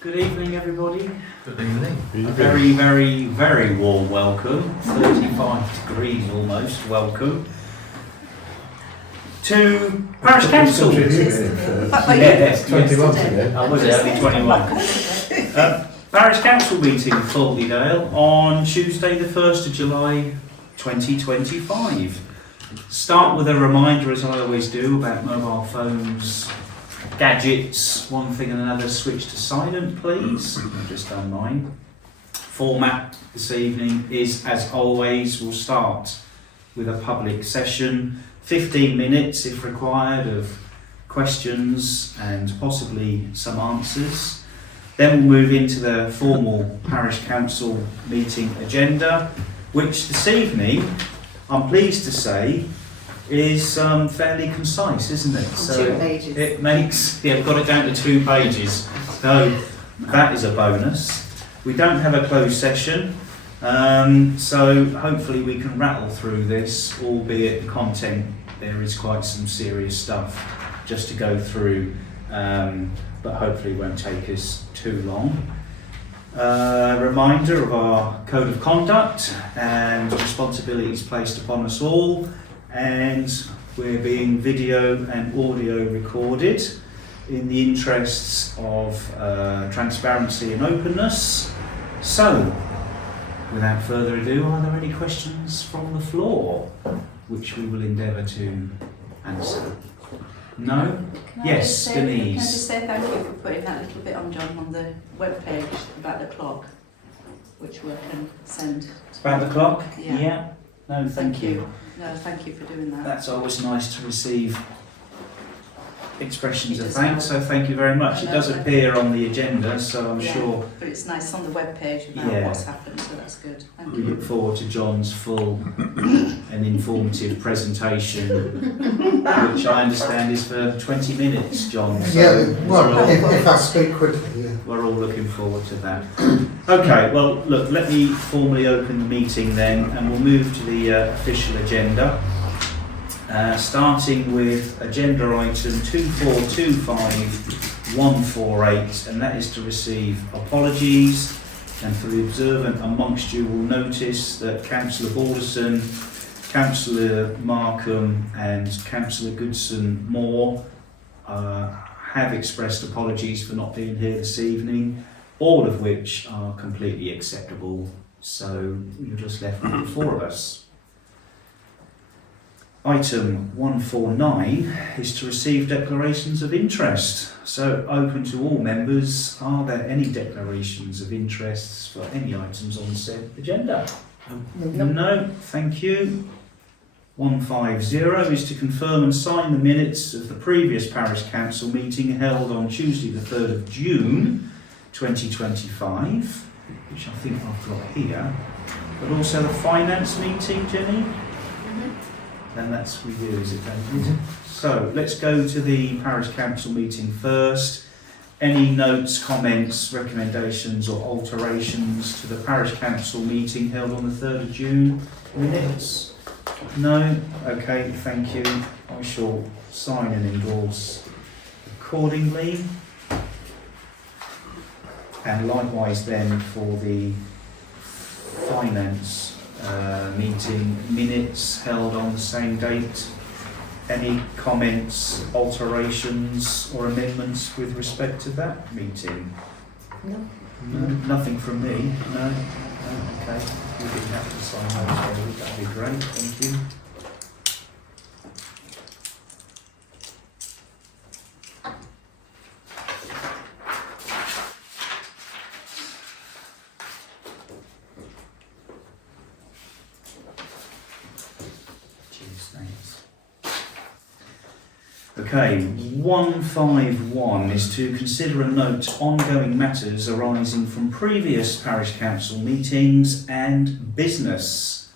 Good evening, everybody. Good evening. A very, very, very warm welcome. 35 degrees almost. Welcome to Parish Council. Yes, 21 today. I was only 21. Parish Council meeting in Thornton on Tuesday, the 1st of July, 2025. Start with a reminder, as I always do, about mobile phones. Gadgets, one thing and another, switch to silent please. I've just done mine. Format this evening is, as always, we'll start with a public session, 15 minutes if required of questions and possibly some answers. Then we'll move into the formal Parish Council meeting agenda, which this evening, I'm pleased to say, is fairly concise, isn't it? So 2 pages. it makes, yeah, we've got it down to 2 pages. So that is a bonus. We don't have a closed session, so hopefully we can rattle through this, albeit the content, there is quite some serious stuff just to go through, but hopefully it won't take us too long. Reminder of our code of conduct and responsibilities placed upon us all. And we're being video and audio recorded in the interests of transparency and openness. So, without further ado, are there any questions from the floor, which we will endeavour to answer? No? Yes, Can I Denise. just say thank you for putting that little bit on, John, on the webpage about the clock, which we can send. About the clock? Yeah. No, thank you. No, thank you for doing that. That's always nice to receive expressions It of does thanks, so thank you very much. It does appear on the agenda, so I'm Yeah, sure but it's nice on the webpage about Yeah. what's happened, so that's good. Thank we you. look forward to John's full and informative presentation, which I understand is for 20 minutes, John. So Yeah, well, if I speak quickly, yeah. we're all looking forward to that. Okay, well, look, let me formally open the meeting then, and we'll move to the official agenda. Starting with agenda item 2425148, and that is to receive apologies. And for the observant amongst you will notice that Councillor Balderson, Councillor Markham and Councillor Goodson Moore have expressed apologies for not being here this evening, all of which are completely acceptable. So you're just left with the 4 of us. Item 149 is to receive declarations of interest. So open to all members. Are there any declarations of interests for any items on said agenda? No, thank you. 150 is to confirm and sign the minutes of the previous Parish Council meeting held on Tuesday the 3rd of June 2025, which I think I've got here, but also the finance meeting, Jenny? And that's with you, is it, David? So let's go to the Parish Council meeting first. Any notes, comments, recommendations or alterations to the Parish Council meeting held on the 3rd of June minutes? No? Okay, thank you. I shall sign and endorse accordingly. And likewise then for the finance meeting minutes held on the same date. Any comments, alterations or amendments with respect to that meeting? No. No, nothing from me. No. Okay. We didn't have to sign those, really. That'd be great. Thank you. Okay, 151 is to consider and note ongoing matters arising from previous Parish Council meetings and business.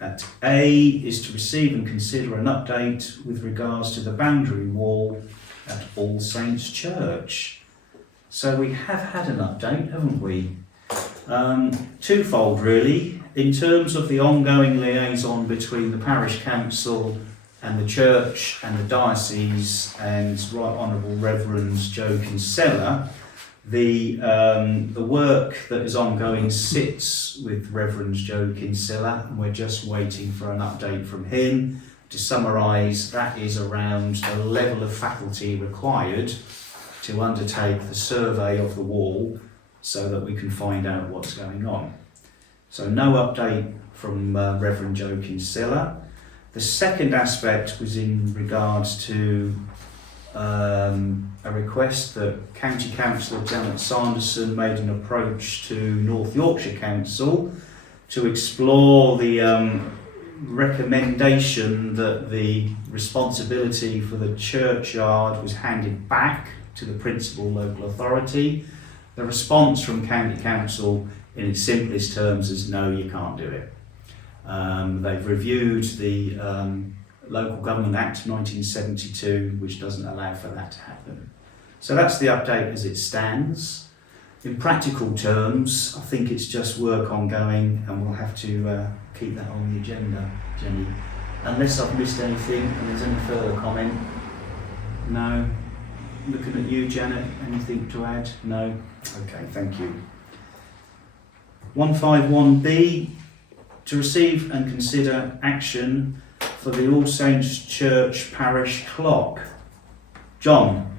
At A is to receive and consider an update with regards to the boundary wall at All Saints Church. So we have had an update, haven't we? Twofold really. In terms of the ongoing liaison between the Parish Council and the church and the diocese and Right Honourable Reverend Joe Kinsella, The work that is ongoing sits with Reverend Joe Kinsella, and we're just waiting for an update from him. To summarise, that is around the level of faculty required to undertake the survey of the wall so that we can find out what's going on. So no update from Reverend Joe Kinsella. The second aspect was in regards to a request that County Councillor Janet Sanderson made an approach to North Yorkshire Council to explore the recommendation that the responsibility for the churchyard was handed back to the principal local authority. The response from County Council in its simplest terms is no, you can't do it. They've reviewed the Local Government Act 1972, which doesn't allow for that to happen. So that's the update as it stands. In practical terms, I think it's just work ongoing, and we'll have to keep that on the agenda, Jenny. Unless I've missed anything and there's any further comment. No? Looking at you, Janet, anything to add? No? Okay, thank you. 151B, to receive and consider action for the All Saints Church Parish clock. John,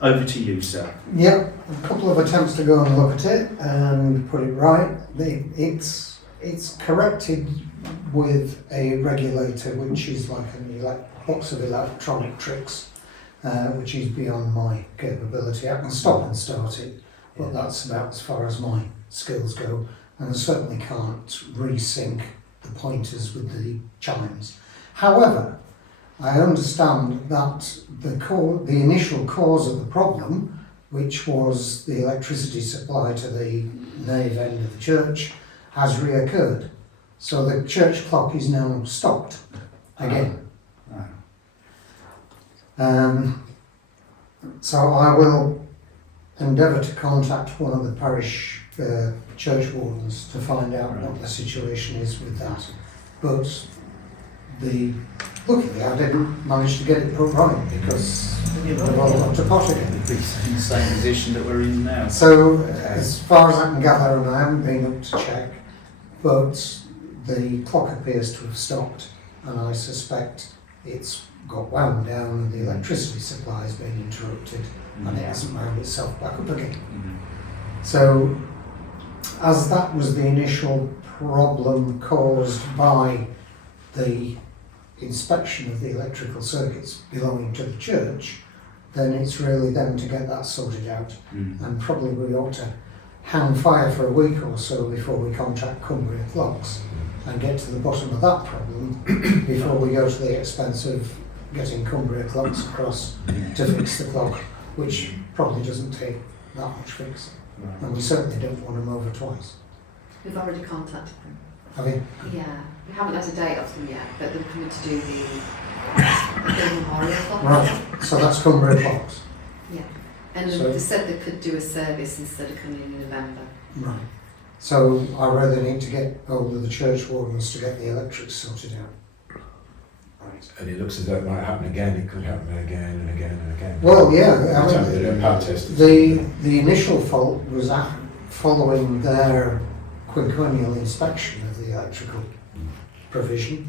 over to you, sir. Yeah, a couple of attempts to go and look at it and put it right. It's corrected with a regulator, which is like lots of electronic tricks, which is beyond my capability. I can stop and start it, but that's about as far as my skills go. And I certainly can't resync the pointers with the chimes. However, I understand that the initial cause of the problem, which was the electricity supply to the nave end of the church, has reoccurred. So the church clock is now stopped again. So I will endeavour to contact one of the parish church wardens to find out what the situation is with that. But luckily I didn't manage to get it put right because we've all got to pot again. In the same position that we're in now. So as far as I can gather, and I haven't been up to check, but the clock appears to have stopped, and I suspect it's got wound down and the electricity supply has been interrupted and it hasn't wound itself back up again. So as that was the initial problem caused by the inspection of the electrical circuits belonging to the church, then it's really them to get that sorted out. And probably we ought to hang fire for a week or so before we contact Cumbria Clocks and get to the bottom of that problem before we go to the expense of getting Cumbria Clocks across to fix the clock, which probably doesn't take that much fixing. And we certainly don't want them over twice. We've already contacted them. Have you? Yeah, we haven't had a date off them yet, but they're coming to do the memorial clock. Right, so that's Cumbria Clocks. Yeah, and So- they said they could do a service instead of coming in November. Right. So I really need to get hold of the church wardens to get the electrics sorted out. Right. And it looks as though it might happen again. It could happen again and again and again. Well, yeah, Every time they do a I power test. mean, the initial fault was following their quinquennial inspection of the electrical provision.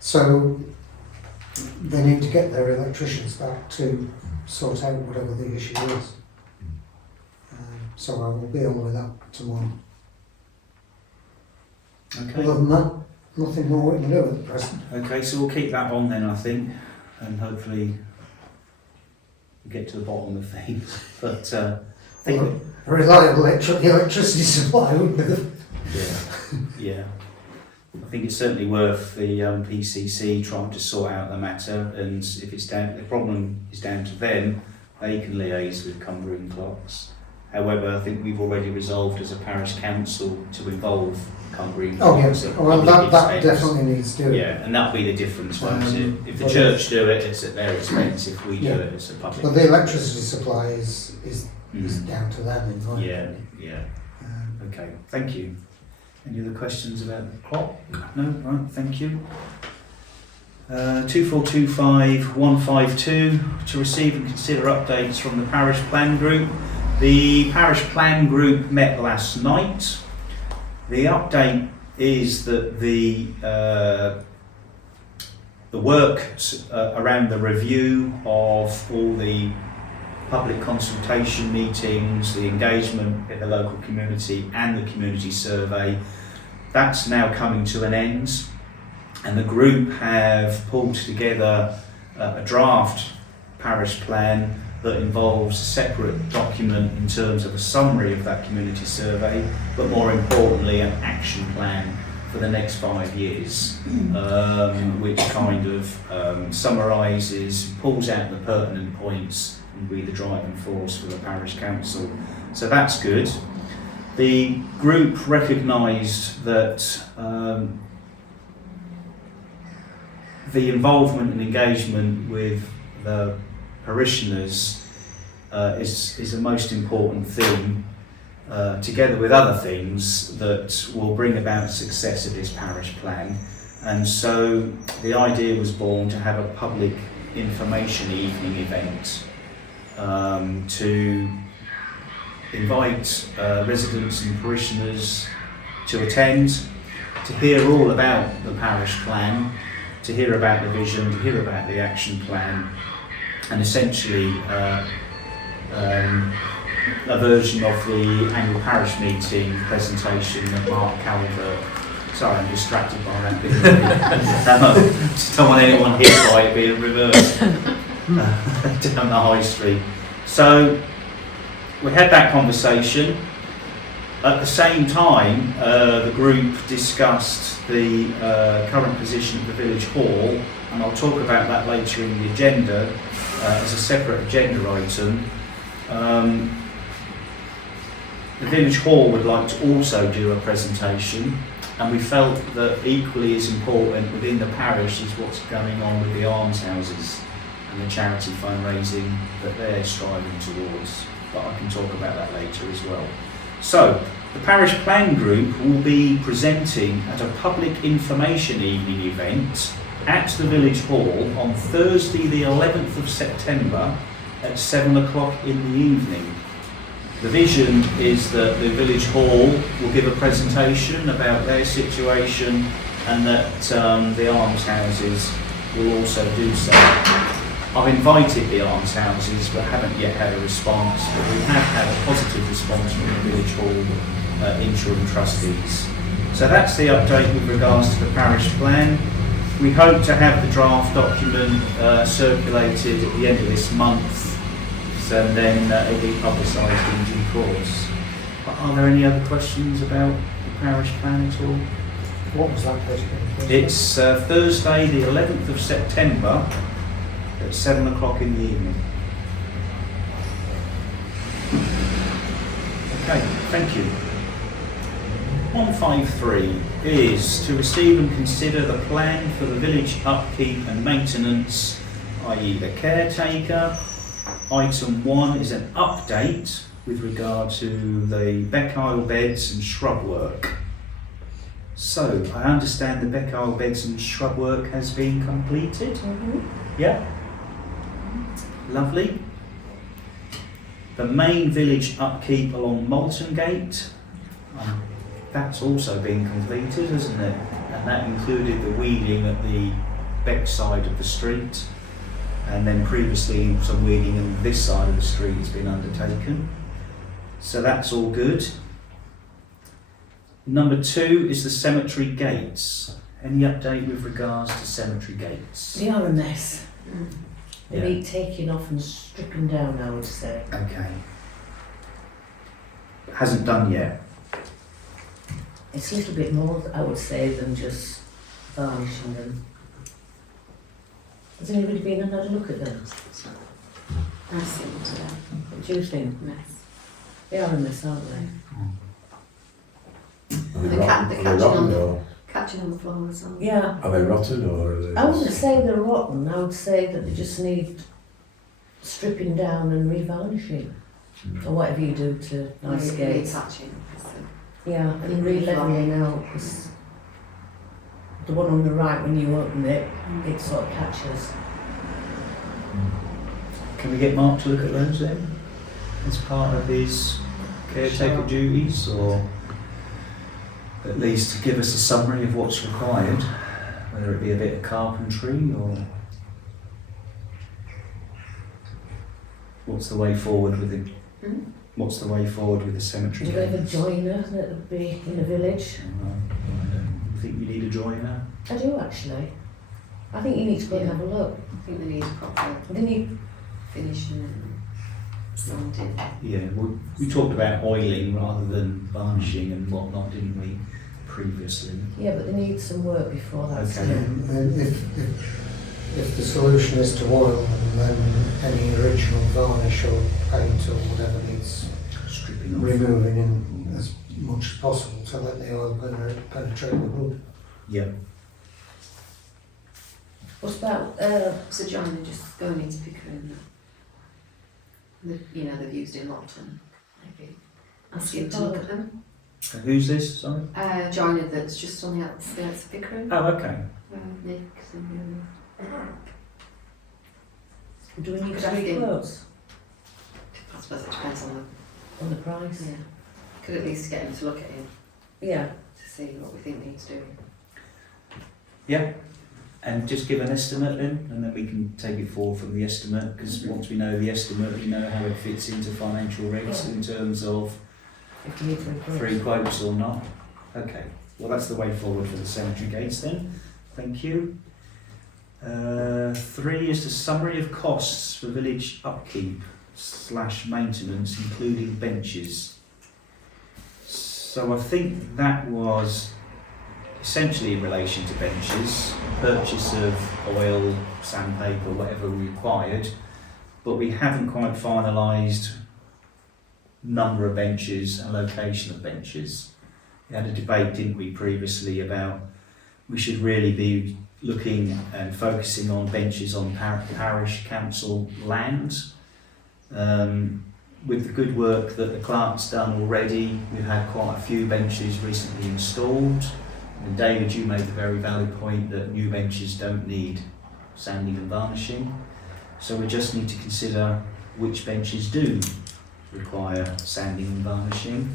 So they need to get their electricians back to sort out whatever the issue is. So I will be on with that tomorrow. Okay. Other than that, nothing more we can do at the present. Okay, so we'll keep that on then, I think, and hopefully get to the bottom of things. But I think, A reliable electricity supply would be the... yeah, I think it's certainly worth the PCC trying to sort out the matter, and if it's down, the problem is down to them, they can liaise with Cumbrian Clocks. However, I think we've already resolved as a parish council to involve Cumbrian Oh Clocks. yes, at well public that expense. definitely needs doing. Yeah, and that'll be the difference, won't it? If the well, church do it, it's at their expense. If we do Yeah. it, it's a public. But the electricity supply is Mm. down to them in my Yeah, opinion. yeah. Okay, thank you. Any other questions about the clock? No, right, thank you. 2425152, to receive and consider updates from the parish plan group The parish plan group met last night. The update is that the work around the review of all the public consultation meetings, the engagement in the local community and the community survey, that's now coming to an end, and the group have pulled together a draft parish plan that involves a separate document in terms of a summary of that community survey, but more importantly an action plan for the next 5 years, which kind of summarises, pulls out the pertinent points and be the driving force for the parish council. So that's good. The group recognised that the involvement and engagement with the parishioners is the most important thing, together with other things that will bring about success of this parish plan. And so the idea was born to have a public information evening event to invite residents and parishioners to attend, to hear all about the parish plan, to hear about the vision, to hear about the action plan, and essentially a version of the annual parish meeting presentation that Mark Calvert, sorry I'm distracted by that bit, just don't want anyone hit by it being reversed down the high street. So we had that conversation. At the same time, the group discussed the current position of the village hall, and I'll talk about that later in the agenda as a separate agenda item. The village hall would like to also do a presentation, and we felt that equally as important within the parish is what's going on with the almshouses and the charity fundraising that they're striving towards. But I can talk about that later as well. So, the parish plan group will be presenting at a public information evening event at the village hall on Thursday the 11th of September at 7 o'clock in the evening. The vision is that the village hall will give a presentation about their situation, and that the almshouses will also do so. I've invited the almshouses but haven't yet had a response, but we have had a positive response from the village hall interim trustees. So that's the update with regards to the parish plan. We hope to have the draft document circulated at the end of this month, and then it'll be publicised in due course. But are there any other questions about the parish plan at all? What was that date? It's Thursday the 11th of September at 7 o'clock in the evening. Okay, thank you. 153 is to receive and consider the plan for the village upkeep and maintenance, i.e. the caretaker. Item 1 is an update with regard to the Beckile beds and shrub work. So, I understand the Beckile beds and shrub work has been completed? Yeah? Lovely. The main village upkeep along Moulton Gate, that's also been completed, hasn't it? And that included the weeding at the Beck side of the street, and then previously some weeding on this side of the street has been undertaken. So that's all good. Number 2 is the cemetery gates. Any update with regards to cemetery gates? They are a mess. They Yeah. need taking off and stripping down, I would say. Okay. Hasn't done yet. It's a little bit more, I would say, than just varnishing them. Has anybody been and had a look at them? I see today. What do you think? Mess. They are a mess, aren't they? Are they The rotten, cat- are the they catching rotten on- or Catching on the floor as well. Yeah. are they rotten or are they I wouldn't just- say they're rotten, I would say that they just need stripping down and revarnishing. Or whatever you do to nice gates. Retouching. Yeah, and re-levelling out, 'cause the one on the right, when you open it, it sort of catches. Can we get Mark to look at those then? as part of his caretaker duties, or at least to give us a summary of what's required, whether it be a bit of carpentry or what's the way forward with the what's the way forward with the cemetery? Do you have a gates? joiner that would be in a village? You think you need a joiner? I do actually. I think you need to go and have a look. I think they need proper Then you, finishing and sanding. Yeah, we talked about oiling rather than varnishing and whatnot, didn't we, previously? yeah, but they need some work before that's Okay. done. And if the solution is to oil them, then any original varnish or paint or whatever needs Stripping off. removing in as much as possible to let the oil penetrate the wood. Yeah. What about, So joiner just going into Pickering. You know, they've used in Thornton, maybe. Ask him to look at them. Who's this? Sorry. Joiner that's just on the outskirts of Pickering. Oh, okay. Nick's and do we need Could I three think- quotes I suppose it depends on on the price? the. Yeah. Could at least get him to look at it Yeah. to see what we think needs doing. Yeah. And just give an estimate then, and then we can take it forward from the estimate, because once we know the estimate, we know how it fits into financial regs in terms of If you need three quotes. free quotes or not. Okay, well that's the way forward for the cemetery gates then. Thank you. 3 is the summary of costs for village upkeep / maintenance, including benches. So I think that was essentially in relation to benches, purchase of oil, sandpaper, whatever required, but we haven't quite finalised number of benches and location of benches. We had a debate, didn't we, previously about we should really be looking and focusing on benches on parish council land. With the good work that the clerk's done already, we've had quite a few benches recently installed. And David, you made the very valid point that new benches don't need sanding and varnishing. So we just need to consider which benches do require sanding and varnishing.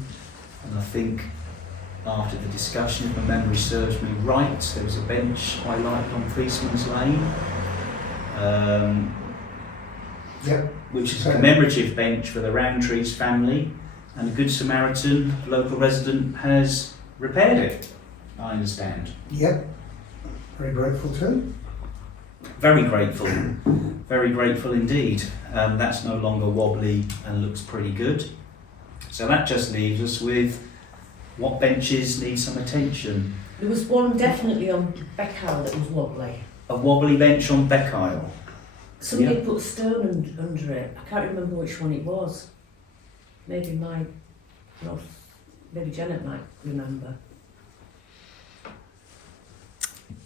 And I think after the discussion, if my memory serves me right, there was a bench highlighted on Policeman's Lane, Yep. which is a commemorative bench for the Roundtrees family, and a Good Samaritan, a local resident, has repaired it, I understand. Yep. Very grateful too. Very grateful indeed. That's no longer wobbly and looks pretty good. So that just leaves us with what benches need some attention. There was one definitely on Beckhow that was wobbly. A wobbly bench on Beckisle. Somebody Yeah. put a stone under it. I can't remember which one it was. Maybe maybe Janet might remember.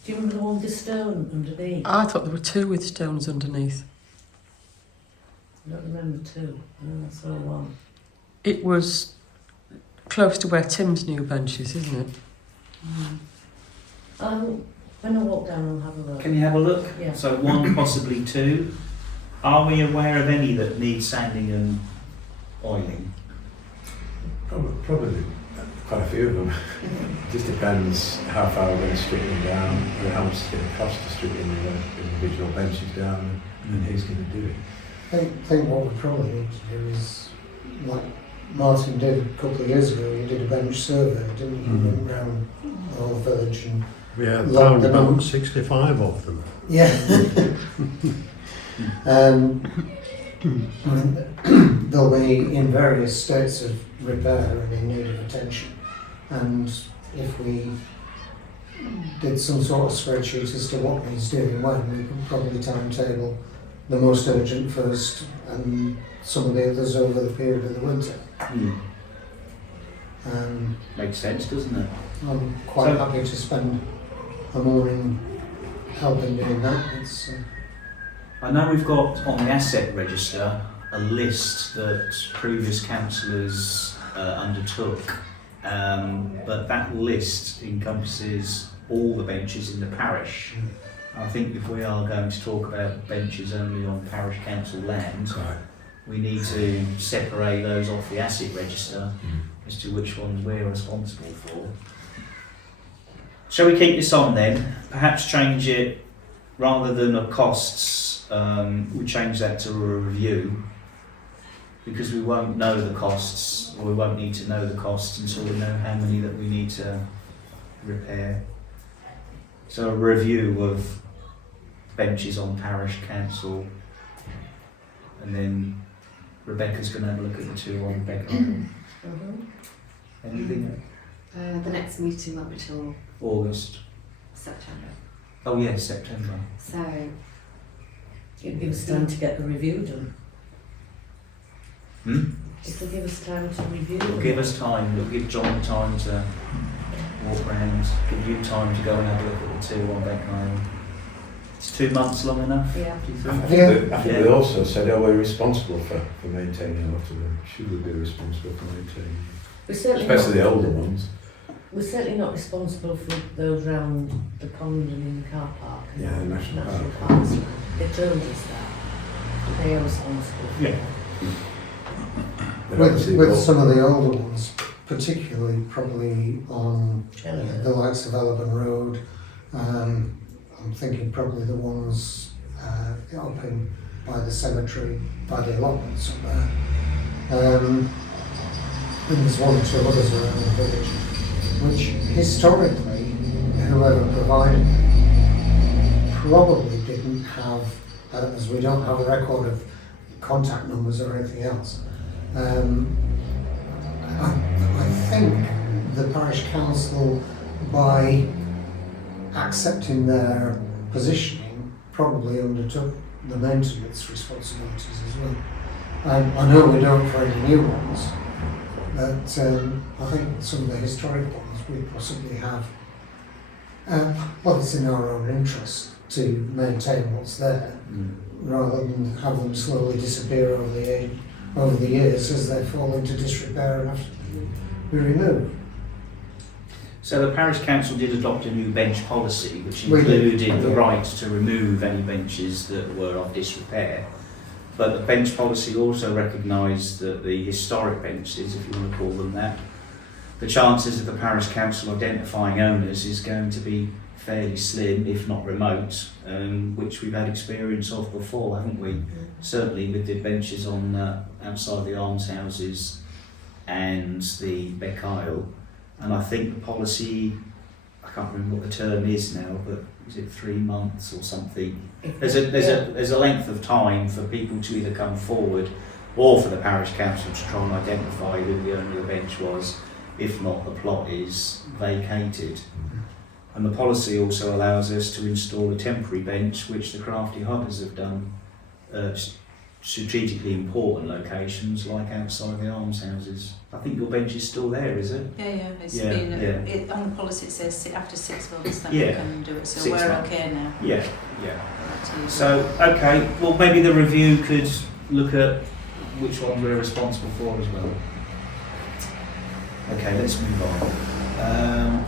Do you remember the one with the stone underneath? I thought there were two with stones underneath. I don't remember two. No, I saw one. It was close to where Tim's new bench is, isn't it? When I walk down, I'll have a look. Can you have a look? Yeah. So one, possibly two. Are we aware of any that need sanding and oiling? Probably quite a few of them. Just depends how far we're going to strip them down, and how much it's going to cost to strip the individual benches down, and who's going to do it. I think what we probably need to do is, like Martin did a couple of years ago, he did a bench survey, didn't he? He went round the whole village and We have Lot found them about out. 65 of them. yeah. They'll be in various states of repair and in need of attention. And if we did some sort of spreadsheet as to what needs doing when, we could probably timetable the most urgent first and some of the others over the period of the winter. Makes sense, doesn't it? I'm quite So- happy to spend a morning helping doing that. It's, I know we've got on the asset register a list that previous councillors undertook, but that list encompasses all the benches in the parish. I think if we are going to talk about benches only on parish council land, Right. we need to separate those off the asset register as to which ones we're responsible for. Shall we keep this on then? Perhaps change it, rather than a costs, we change that to a review, because we won't know the costs, or we won't need to know the costs until we know how many that we need to repair. So a review of benches on parish council, and then Rebecca's going to have a look at the two on Rebecca. Anything? The next meeting won't be till August. September. Oh yes, September. So, It'll give us time to get the review done. It'll give us time to review. It'll give us time. It'll give John time to walk around. Give you time to go and have a look at the two on Beck Island. Is 2 months long enough? Yeah. Do you I think? think, Yeah. I think they also said, are we responsible for maintaining a lot of them? Should we be responsible for maintaining them? We're certainly Especially not, the older ones. We're certainly not responsible for those round the pond and in the car park. and Yeah, the national park. parks. They told us that. They are responsible for Yeah. that. But With, obviously with both- some of the older ones, particularly probably on the likes of Elburn Road, I'm thinking probably the ones up in by the cemetery, by the allotments up there. And there's one or two others around the village, which historically, whoever provided them probably didn't have, as we don't have a record of contact numbers or anything else. I think the parish council, by accepting their positioning, probably undertook the maintenance responsibilities as well. I know we don't for any new ones, but I think some of the historic ones we possibly have. Well, it's in our own interest to maintain what's there, rather than have them slowly disappear over the years as they fall into disrepair and have to be removed. So the parish council did adopt a new bench policy, which We did, included the yeah. right to remove any benches that were of disrepair. But the bench policy also recognised that the historic benches, if you want to call them that, the chances of the parish council identifying owners is going to be fairly slim, if not remote, which we've had experience of before, haven't we? Certainly with the benches on outside the almshouses and the Beck Isle. And I think the policy, I can't remember what the term is now, but is it 3 months or something? There's a length of time for people to either come forward or for the parish council to try and identify who the owner of the bench was. If not, the plot is vacated. And the policy also allows us to install a temporary bench, which the Crafty Huggers have done, strategically important locations like outside the almshouses. I think your bench is still there, is it? Yeah, it's Yeah, been, yeah. It, on the policy it says after 6 months then Yeah. we can do it, so 6 we're months. okay now. Yeah. Back to you. So, okay, well maybe the review could look at which ones we're responsible for as well. Okay, let's move on.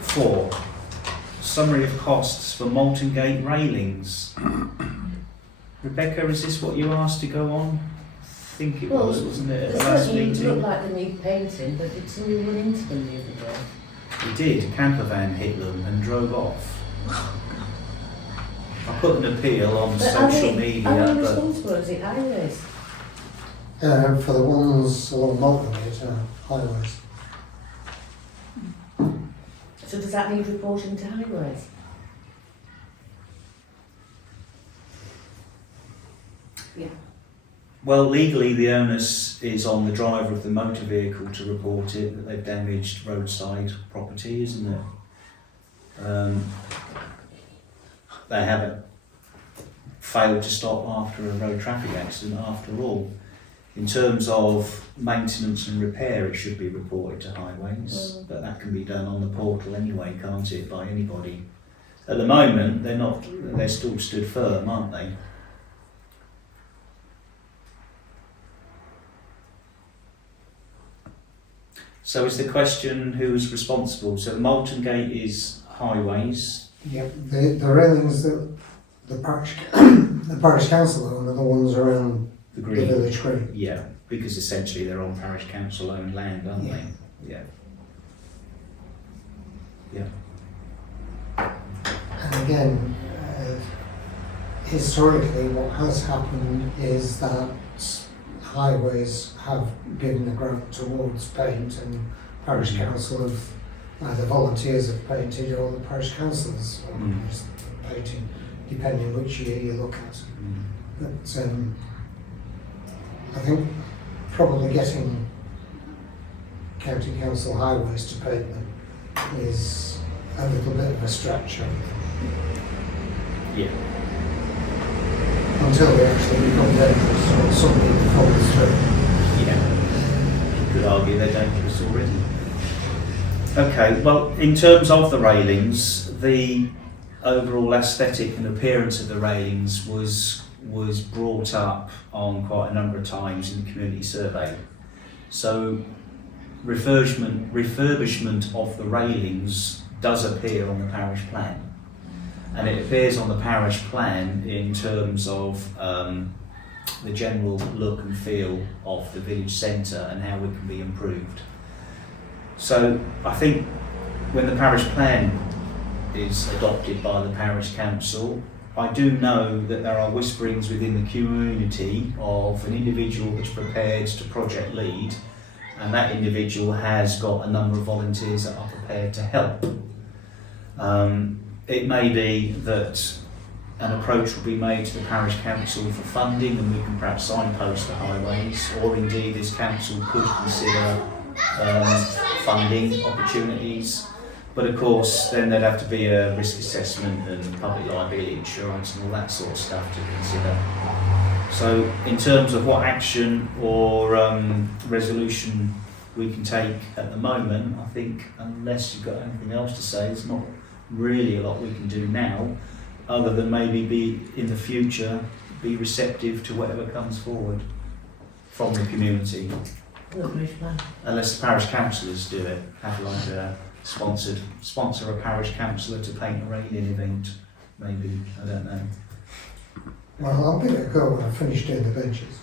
4. Summary of costs for Malton Gate railings. Rebecca, is this what you asked to go on? I think it was, wasn't it, at They the last certainly look meeting? like they need painting, but did somebody run into them the other day? It did. A camper van hit them and drove off. I put an appeal on But are social they media, but responsible? Is it highways? For the ones along Malton Gate, highways. So does that need reporting to highways? well, legally the onus is on the driver of the motor vehicle to report it that they've damaged roadside property, isn't it? They haven't failed to stop after a road traffic accident after all. In terms of maintenance and repair, it should be reported to highways, but that can be done on the portal anyway, can't it, by anybody? At the moment, they're still stood firm, aren't they? So is the question who's responsible? So the Malton Gate is highways. Yep, the railings that the parish council own are the ones around The the green. village green. Yeah, because essentially they're on parish council owned land, aren't Yeah. they? Yeah. And again, historically what has happened is that highways have given a grant towards paint and parish council have either volunteers have painted or the parish councils organised painting, depending which year you look at. But I think probably getting county council highways to paint them is a little bit of a stretch Yeah. until they actually become dangerous or something falls through. Yeah. You could argue they're dangerous already. Okay, well, in terms of the railings, the overall aesthetic and appearance of the railings was brought up on quite a number of times in the community survey. So refurbishment of the railings does appear on the parish plan. And it appears on the parish plan in terms of the general look and feel of the village centre and how it can be improved. So I think when the parish plan is adopted by the parish council, I do know that there are whisperings within the community of an individual that's prepared to project lead, and that individual has got a number of volunteers that are prepared to help. It may be that an approach will be made to the parish council for funding and we can perhaps signpost the highways, or indeed this council could consider funding opportunities. But of course then there'd have to be a risk assessment and public liability insurance and all that sort of stuff to consider. So in terms of what action or resolution we can take at the moment, I think unless you've got anything else to say, there's not really a lot we can do now, other than maybe be in the future be receptive to whatever comes forward from the community. Unless the parish councillors do it, have like a sponsor a parish councillor to paint a railing event, maybe, I don't know. Well, I'll give it a go when I finish doing the benches.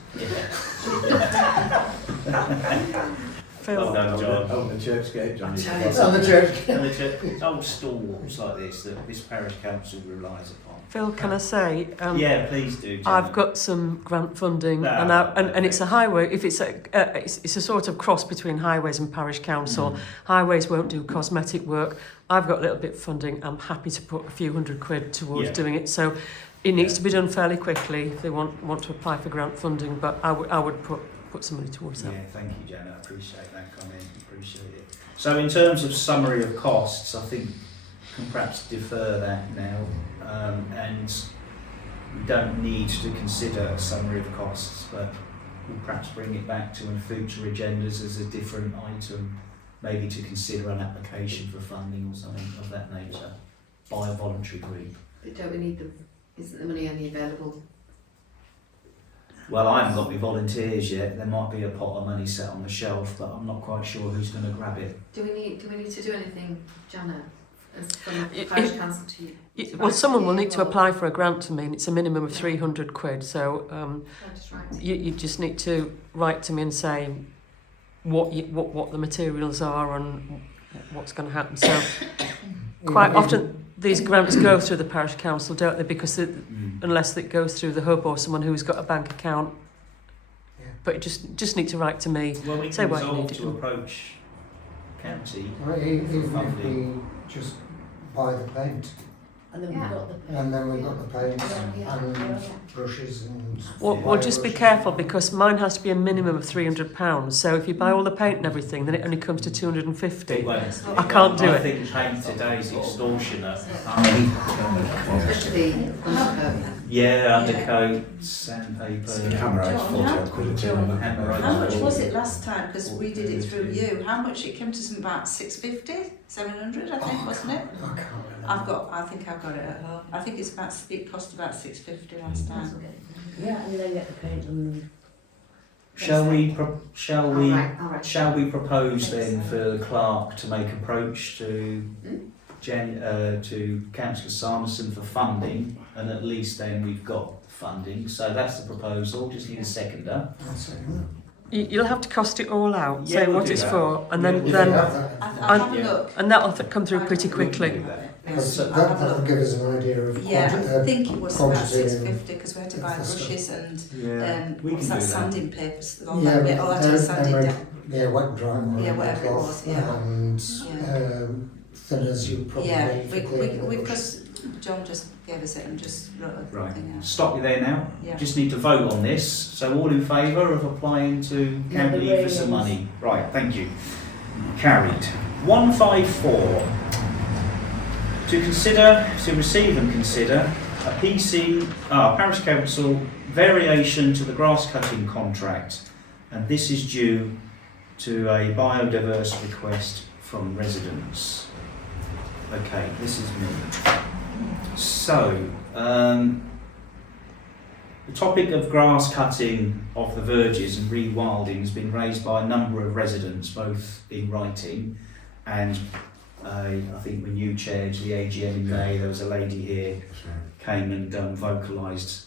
Phil, Well done, John. On the church gate, John. It's on the church. And it's old stalwarts like this that this parish council relies upon. Phil, can I say? Yeah, please do. Jen. I've got some grant funding, No, and it's a highway. If it's a sort of cross between highways and parish council. Highways won't do cosmetic work. I've got a little bit of funding. I'm happy to put a few £100 towards doing it. So it needs to be done fairly quickly if they want to apply for grant funding. But I would put some money towards that. Yeah, thank you, Jen. I appreciate that comment. Appreciate it. So in terms of summary of costs, I think we can perhaps defer that now, and we don't need to consider a summary of costs, but we'll perhaps bring it back to in future agendas as a different item, maybe to consider an application for funding or something of that nature by a voluntary group. But don't we need them? Isn't the money only available? Well, I haven't got my volunteers yet. There might be a pot of money set on the shelf, but I'm not quite sure who's going to grab it. Do we need to do anything, Jana, as from the It- parish it- council to you? Well, someone will need to apply for a grant to me, and it's a minimum of £300. So Just right. you just need to write to me and say what the materials are and what's going to happen. So quite often these grants go through the parish council, don't they? Because unless it goes through the hub or someone who's got a bank account. Yeah. But you just need to write to me. Well, we Say can what you resolve need to to do. approach county. Even if we just buy the paint, And then we've got the paint. and then we've got the paint Yeah. and brushes and... Well, just be careful because mine has to be a minimum of £300. So if you buy all the paint and everything, then it only comes to £250. I can't do I it. think paint today is extortionate. Especially undercoat. Yeah, undercoat, sandpaper. Camera is 40 quid a tin on that. Hammer How much oil. was it last time? Because we did it through you. How much it came to? Some about 650, 700, I think, wasn't it? I can't remember. I think I've got it at home. I think it cost about 650 last time. Yeah, and then get the paint and... Shall we All right. propose then for the clerk to make approach to to Councillor Sanderson for funding, and at least then we've got funding. So that's the proposal. Just need a seconder. I'll second that. You'll have to cost it all out, Yeah, say we'll what do it's that. for, and Yeah, then, we'll then do Have that. I'll have a Yeah. look. and that'll come through pretty quickly. Because I'll have a that'll look. give us an idea of Yeah, I think it was about quantity and- 650 because we had to buy That's brushes and Yeah, we what's can that do that. sanding papers? All Yeah, that, all that is sanding Emery- down. yeah, wet and dry. or Yeah, wet whatever it cloth, was, yeah. And Yeah. thinners you probably Yeah, need for cleaning the brush. because John just gave us it and just wrote a Right. thing out. Stop you there now. Yeah. Just need to vote on this. So all in favour of applying to Yeah, the County for some railings. money? Right, thank you. Carried. 154. To receive and consider a Parish Council variation to the grass cutting contract, and this is due to a biodiverse request from residents. Okay, this is me. So, the topic of grass cutting of the verges and rewilding has been raised by a number of residents, both in writing and I think when you chaired the AGM in May, there was a lady here came and vocalised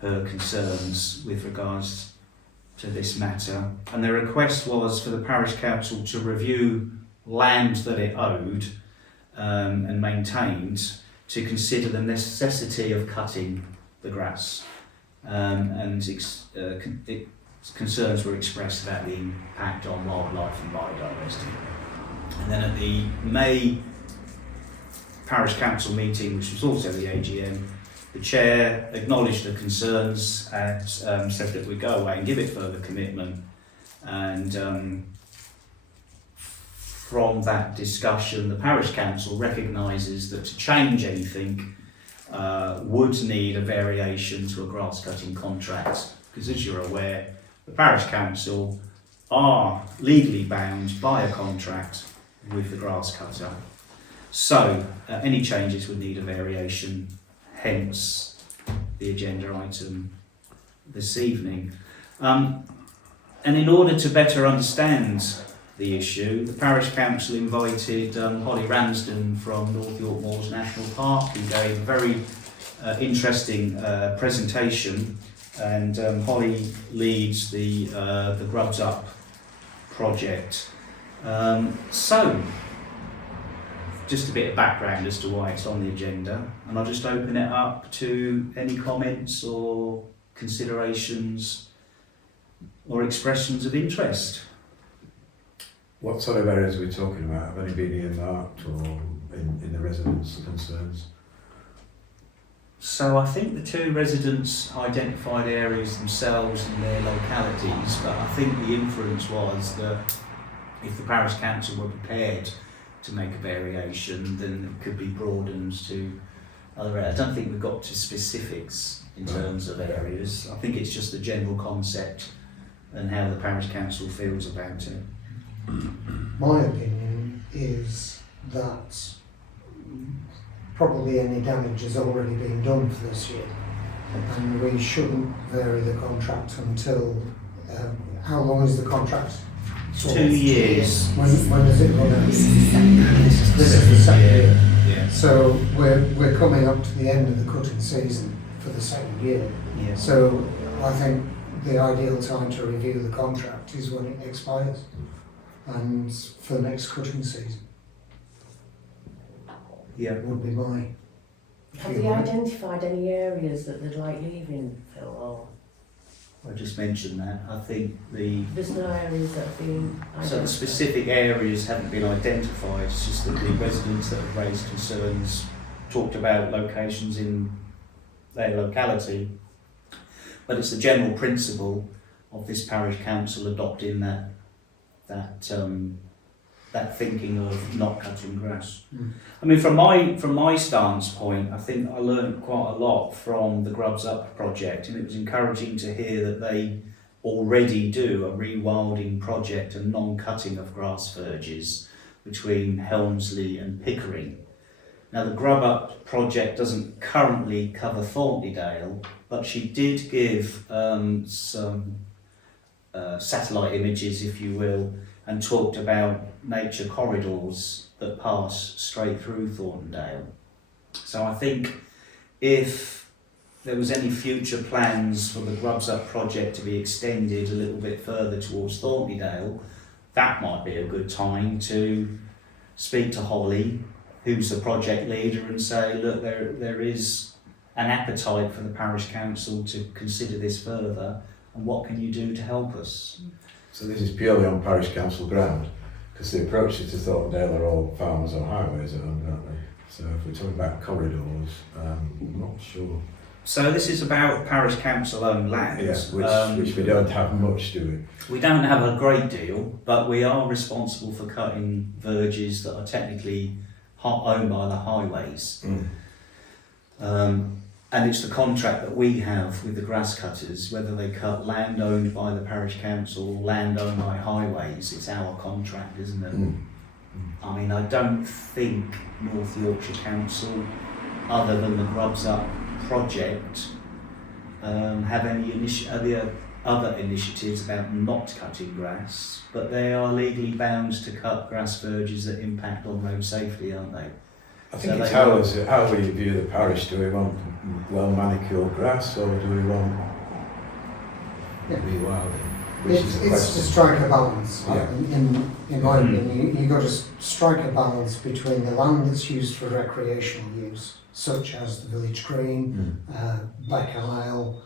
her concerns with regards to this matter. And the request was for the Parish Council to review land that it owed and maintained to consider the necessity of cutting the grass. Concerns were expressed about the impact on wildlife and biodiversity. And then at the May Parish Council meeting, which was also the AGM, the Chair acknowledged the concerns and said that we'd go away and give it further commitment. And from that discussion, the Parish Council recognises that to change anything would need a variation to a grass cutting contract, because as you're aware, the Parish Council are legally bound by a contract with the grass cutter. So any changes would need a variation, hence the agenda item this evening. And in order to better understand the issue, the Parish Council invited Holly Ramsden from North York Moors National Park, who gave a very interesting presentation, and Holly leads the Grubs Up project. So, just a bit of background as to why it's on the agenda, and I'll just open it up to any comments or considerations or expressions of interest. What sort of areas are we talking about? Have any been earmarked or in the residents' concerns? So I think the two residents identified areas themselves in their localities, but I think the inference was that if the Parish Council were prepared to make a variation, then it could be broadened to other areas. I don't think we've got to specifics in terms of areas. I think it's just the general concept and how the Parish Council feels about it. My opinion is that probably any damage has already been done for this year, and we shouldn't vary the contract until, how long is the contract? 2 years. When is it run out? This is This is the second year. Yeah. So we're coming up to the end of the cutting season for the second year. Yeah. So I think the ideal time to review the contract is when it expires, and for the next cutting season Yeah. would be my Have they identified any areas that they'd like leaving, Phil, or I just mentioned that. I think there's no areas that have been identified? so the specific areas haven't been identified. It's just that the residents that have raised concerns talked about locations in their locality. But it's the general principle of this parish council adopting that thinking of not cutting grass. Mm. I mean, from my stance point, I think I learned quite a lot from the Grubs Up project, and it was encouraging to hear that they already do a rewilding project and non-cutting of grass verges between Helmsley and Pickering. Now, the Grub Up project doesn't currently cover Thornton, but she did give some satellite images, if you will, and talked about nature corridors that pass straight through Thorntondale. So I think if there was any future plans for the Grubs Up project to be extended a little bit further towards Thorntondale, that might be a good time to speak to Holly, who's the project leader, and say, look, there is an appetite for the parish council to consider this further, and what can you do to help us? So this is purely on parish council ground, because the approaches to Thorntondale are all farmers or highways, aren't they? So if we're talking about corridors, I'm not sure. So this is about parish council owned land. Yes, which we don't have much, do we? We don't have a great deal, but we are responsible for cutting verges that are technically owned by the highways. And it's the contract that we have with the grass cutters, whether they cut land owned by the parish council or land owned by highways, it's our contract, isn't it? I mean, I don't think North Yorkshire Council, other than the Grubs Up project, have any other initiatives about not cutting grass, but they are legally bound to cut grass verges that impact on road safety, aren't they? I think So it's they how we view the parish. Do we want well manicured grass, or do we want rewilding? It's to strike a balance. Yeah. In my opinion, you've got to strike a balance between the land that's used for recreational use, such as the village green, Beck Isle,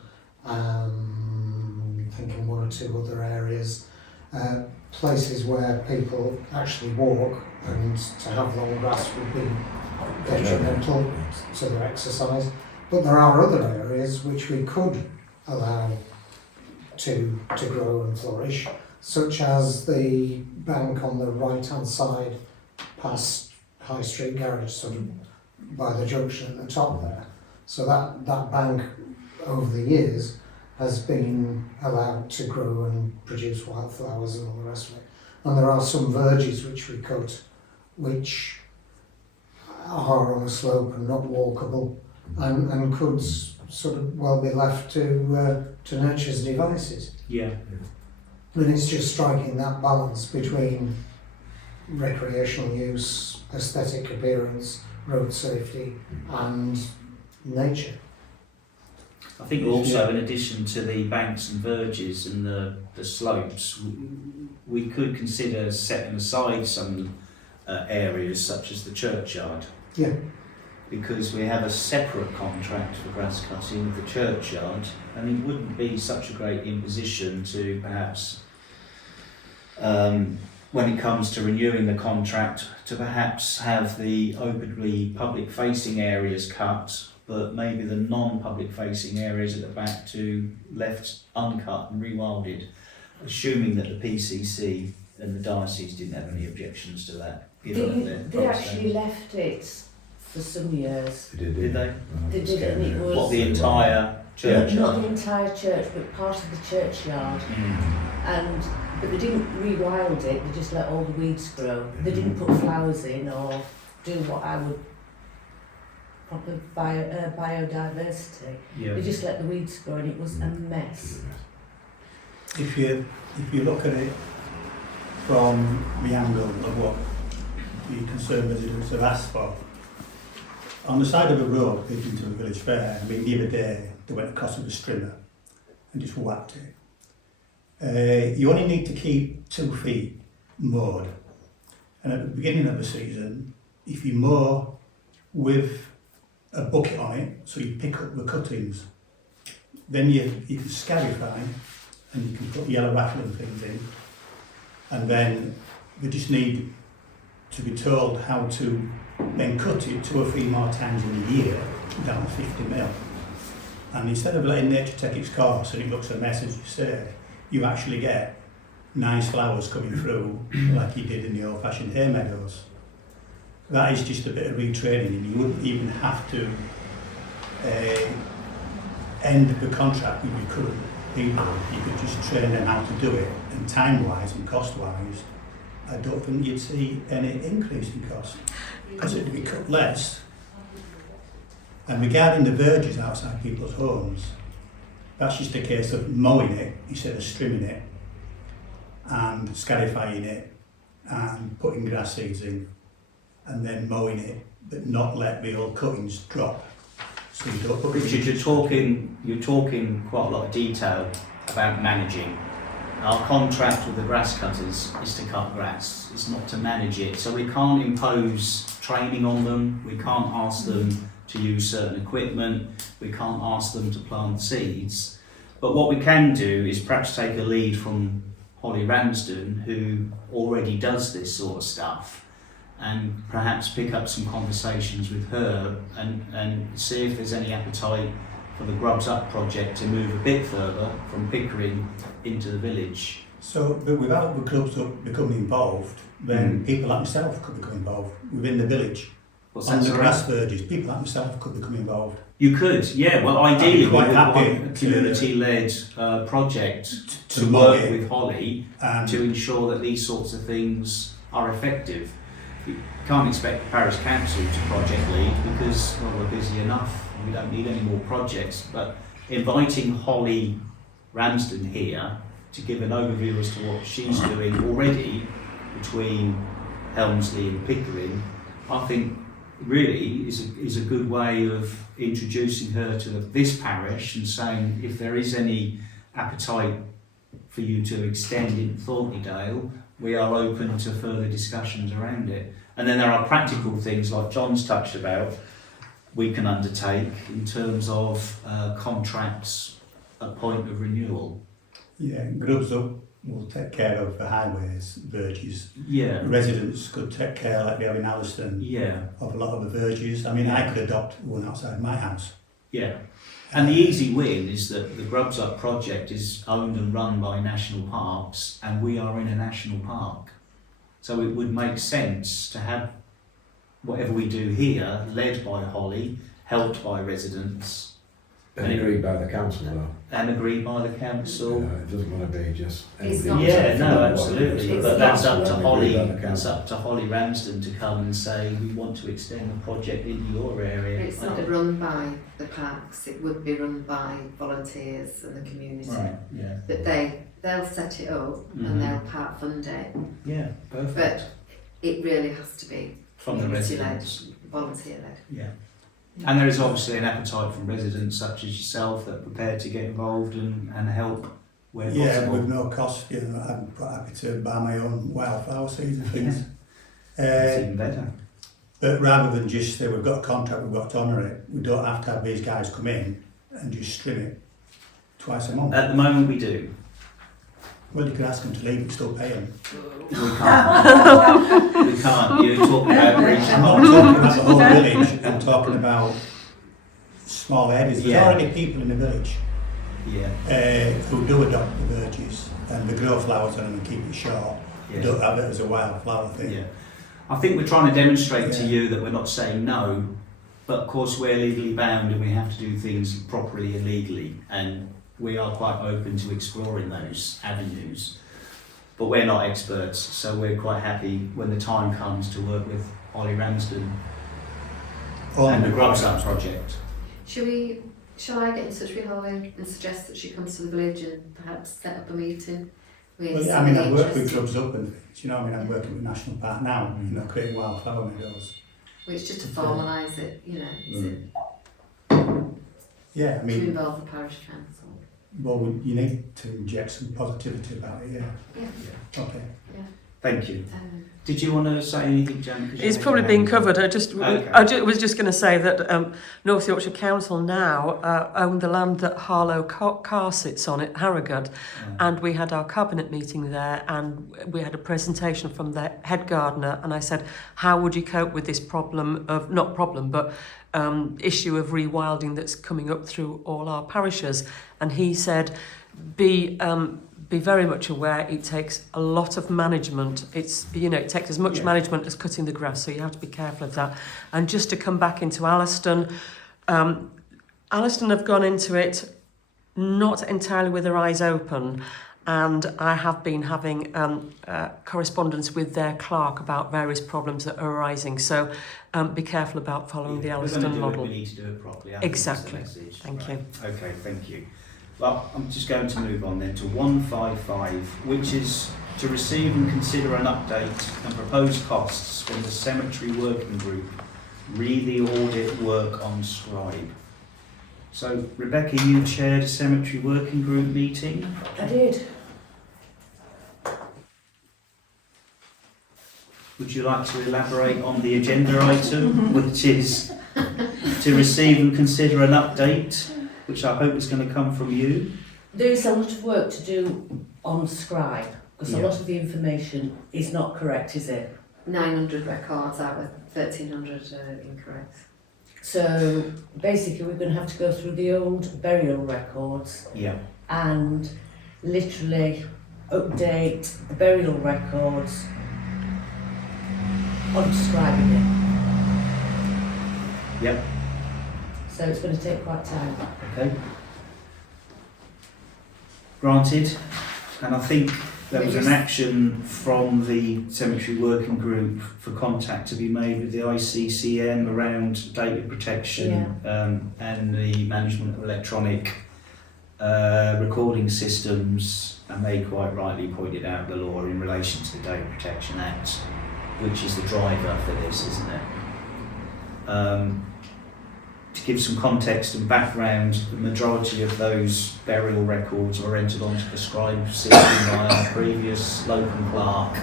thinking one or two other areas, places where people actually walk, and to have long grass would be detrimental to their exercise. But there are other areas which we could allow to grow and flourish, such as the bank on the right hand side past High Street Garage, sort of by the junction at the top there. So that bank over the years has been allowed to grow and produce wildflowers and all the rest of it. And there are some verges which we cut, which are on a slope and not walkable, and could sort of well be left to nature's devices. Yeah. And it's just striking that balance between recreational use, aesthetic appearance, road safety, and nature. I think also, in addition to the banks and verges and the slopes, we could consider setting aside some areas such as the churchyard. Yeah. Because we have a separate contract for grass cutting with the churchyard, and it wouldn't be such a great imposition to perhaps, when it comes to renewing the contract, to perhaps have the openly public facing areas cut, but maybe the non-public facing areas at the back to left uncut and rewilded, assuming that the PCC and the diocese didn't have any objections to that. They actually left it for some years. Did they? They did, and it was... What, the entire church? Not the entire church, but part of the churchyard. But they didn't rewild it, they just let all the weeds grow. They didn't put flowers in or do what I would proper biodiversity. Yeah. They just let the weeds grow, and it was a mess. If you look at it from the angle of what the concerned residents have asked for, on the side of a road leading to the village fair, I mean, the other day they went across with a strimmer and just whacked it. You only need to keep 2 feet mowed, and at the beginning of the season, if you mow with a bucket on it, so you pick up the cuttings, then you can scarify and you can put yellow rattling things in, and then you just need to be told how to then cut it 2 or 3 more times in a year down to 50 mil. And instead of letting nature take its course and it looks a mess, as you say, you actually get nice flowers coming through like you did in the old-fashioned hay meadows. That is just a bit of retraining, and you wouldn't even have to end the contract with your current people. You could just train them how to do it, and time-wise and cost-wise, I don't think you'd see any increase in cost, because it would be cut less. And regarding the verges outside people's homes, that's just a case of mowing it instead of strimming it. and scarifying it and putting grass seeds in and then mowing it, but not let the old cuttings drop. So you don't put Richard, you're talking quite a lot of detail about managing. Our contract with the grass cutters is to cut grass, it's not to manage it. So we can't impose training on them, we can't ask them to use certain equipment, we can't ask them to plant seeds. But what we can do is perhaps take a lead from Holly Ramsden, who already does this sort of stuff, and perhaps pick up some conversations with her and see if there's any appetite for the Grubs Up project to move a bit further from Pickering into the village. So, but without the clubs becoming involved, then people like myself could become involved within the village. What's On that, the sorry? grass verges, people like myself could become involved. You could, yeah. Well, ideally, we quite would happy want a community-led project to mow work it. with Holly And to ensure that these sorts of things are effective. You can't expect the parish council to project lead because, well, we're busy enough. We don't need any more projects. But inviting Holly Ramsden here to give an overview as to what she's doing already between Helmsley and Pickering, I think really is a good way of introducing her to this parish and saying if there is any appetite for you to extend in Thornton, we are open to further discussions around it. And then there are practical things like John's touched about we can undertake in terms of contracts at point of renewal. yeah, Grubs Up will take care of the highways, verges. Yeah. Residents could take care, like we have in Alliston, Yeah. of a lot of the verges. I mean, I could adopt one outside my house. Yeah. And the easy win is that the Grubs Up project is owned and run by national parks, and we are in a national park. So it would make sense to have whatever we do here led by Holly, helped by residents, And agreed by the council though. and agreed by the council. It doesn't want to be just. It's anybody not- Yeah, just no, what absolutely. it is. But that's up to Agreed Holly. by the That's council. up to Holly Ramsden to come and say we want to extend the project into your area. It's not run by the parks, it would be run by volunteers and the community. Right. Yeah. That they'll set it up Mhm. and they'll part fund it, Yeah. Perfect. but it really has to be From the community-led, residents. volunteer-led. Yeah. And there is obviously an appetite from residents such as yourself that are prepared to get involved and help where Yeah, possible. with no cost, you know, I'm quite happy to buy my own wildflower seeds and things. It's even better. But rather than just say we've got a contract, we've got to honour it, we don't have to have these guys come in and just trim it twice a month. At the moment we do. Well, you could ask them to leave and still pay them. We can't. We can't. You're talking about reaching I'm not talking about the whole village, I'm talking about small areas. There's Yeah. already people in the village Yeah. who do adopt the verges and they grow flowers on them and keep it short. They Yeah. don't have it as a wildflower thing. Yeah. I think we're trying to demonstrate to Yeah. you that we're not saying no, but of course we're legally bound and we have to do things properly and legally, and we are quite open to exploring those avenues. But we're not experts, so we're quite happy when the time comes to work with Holly Ramsden and the Grubs Up project. Shall I get in touch with Holly and suggest that she comes to the village and perhaps set up a meeting with Well, yeah, I some mean, of I the work with interested- Grubs Up and things, you know, I mean, I'm working with National Park now, you know, creating wildflower meadows. Well, it's just to formalise it, you know, is it Yeah, I to mean, involve the parish council. well, you need to inject some positivity about it, yeah. Yeah. Okay. Thank you. Um, Did you want to say anything, Jan? 'Cause It's you probably had been your hand covered. Okay. I was just going to say that North Yorkshire Council now own the land that Harlow Car sits on at Harrogate, up. and we had our cabinet meeting there, and we had a presentation from the head gardener, and I said, how would you cope with this problem of, not problem, but issue of rewilding that's coming up through all our parishes? And he said, be very much aware it takes a lot of management. It's, you know, it takes as much Yeah. management as cutting the grass, so you have to be careful of that. And just to come back into Alliston, Alliston have gone into it not entirely with their eyes open, and I have been having correspondence with their clerk about various problems that are arising. So be careful about following the We're gonna Alliston do model. It, we need to do it properly. I think that's the Exactly. message. Thank Right. you. Okay, thank you. Well, I'm just going to move on then to 155, which is to receive and consider an update and propose costs from the cemetery working group re the audit work on Scribe. So, Rebecca, you chaired a cemetery working group meeting. I did. Would you like to elaborate on the agenda item, which is to receive and consider an update, which I hope is going to come from you? There is a lot of work to do on Scribe, because Yeah. a lot of the information is not correct, is it? 900 records out of 1,300 incorrect. So basically we're going to have to go through the old burial records Yeah. and literally update the burial records on Scribing it. Yep. So it's going to take quite time. Okay. Granted, and I think there was an action from the cemetery working group for contact to be made with the ICCM around data protection and the management of electronic recording systems, and they quite rightly pointed out the law in relation to the Data Protection Act, which is the driver for this, isn't it? To give some context and background, the majority of those burial records were entered onto the Scribe system by our previous local clerk,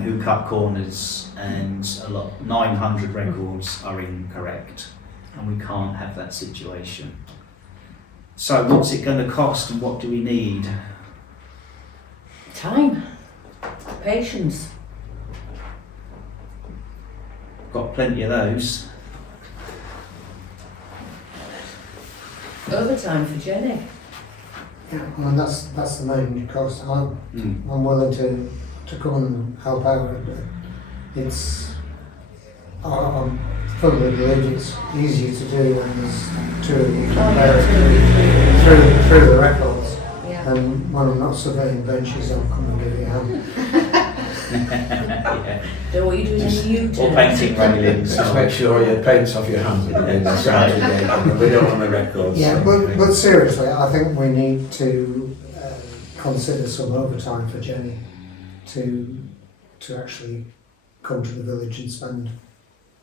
who cut corners, and 900 records are incorrect, and we can't have that situation. So what's it going to cost, and what do we need? Time. Patience. Got plenty of those. Overtime for Jenny. Yeah, and that's the main cost. I'm willing to come and help out. It's I'm fully believe it's easier to do when there's two of you compare through the records. Yeah. And when I'm not surveying benches, I'll come and give you a hand. Yeah. So what are you doing in the U-turn? Or painting railings. Just make sure your paint's off your hands when you're inside again. We don't want the records. Yeah, but seriously, I think we need to consider some overtime for Jenny to actually come to the village and spend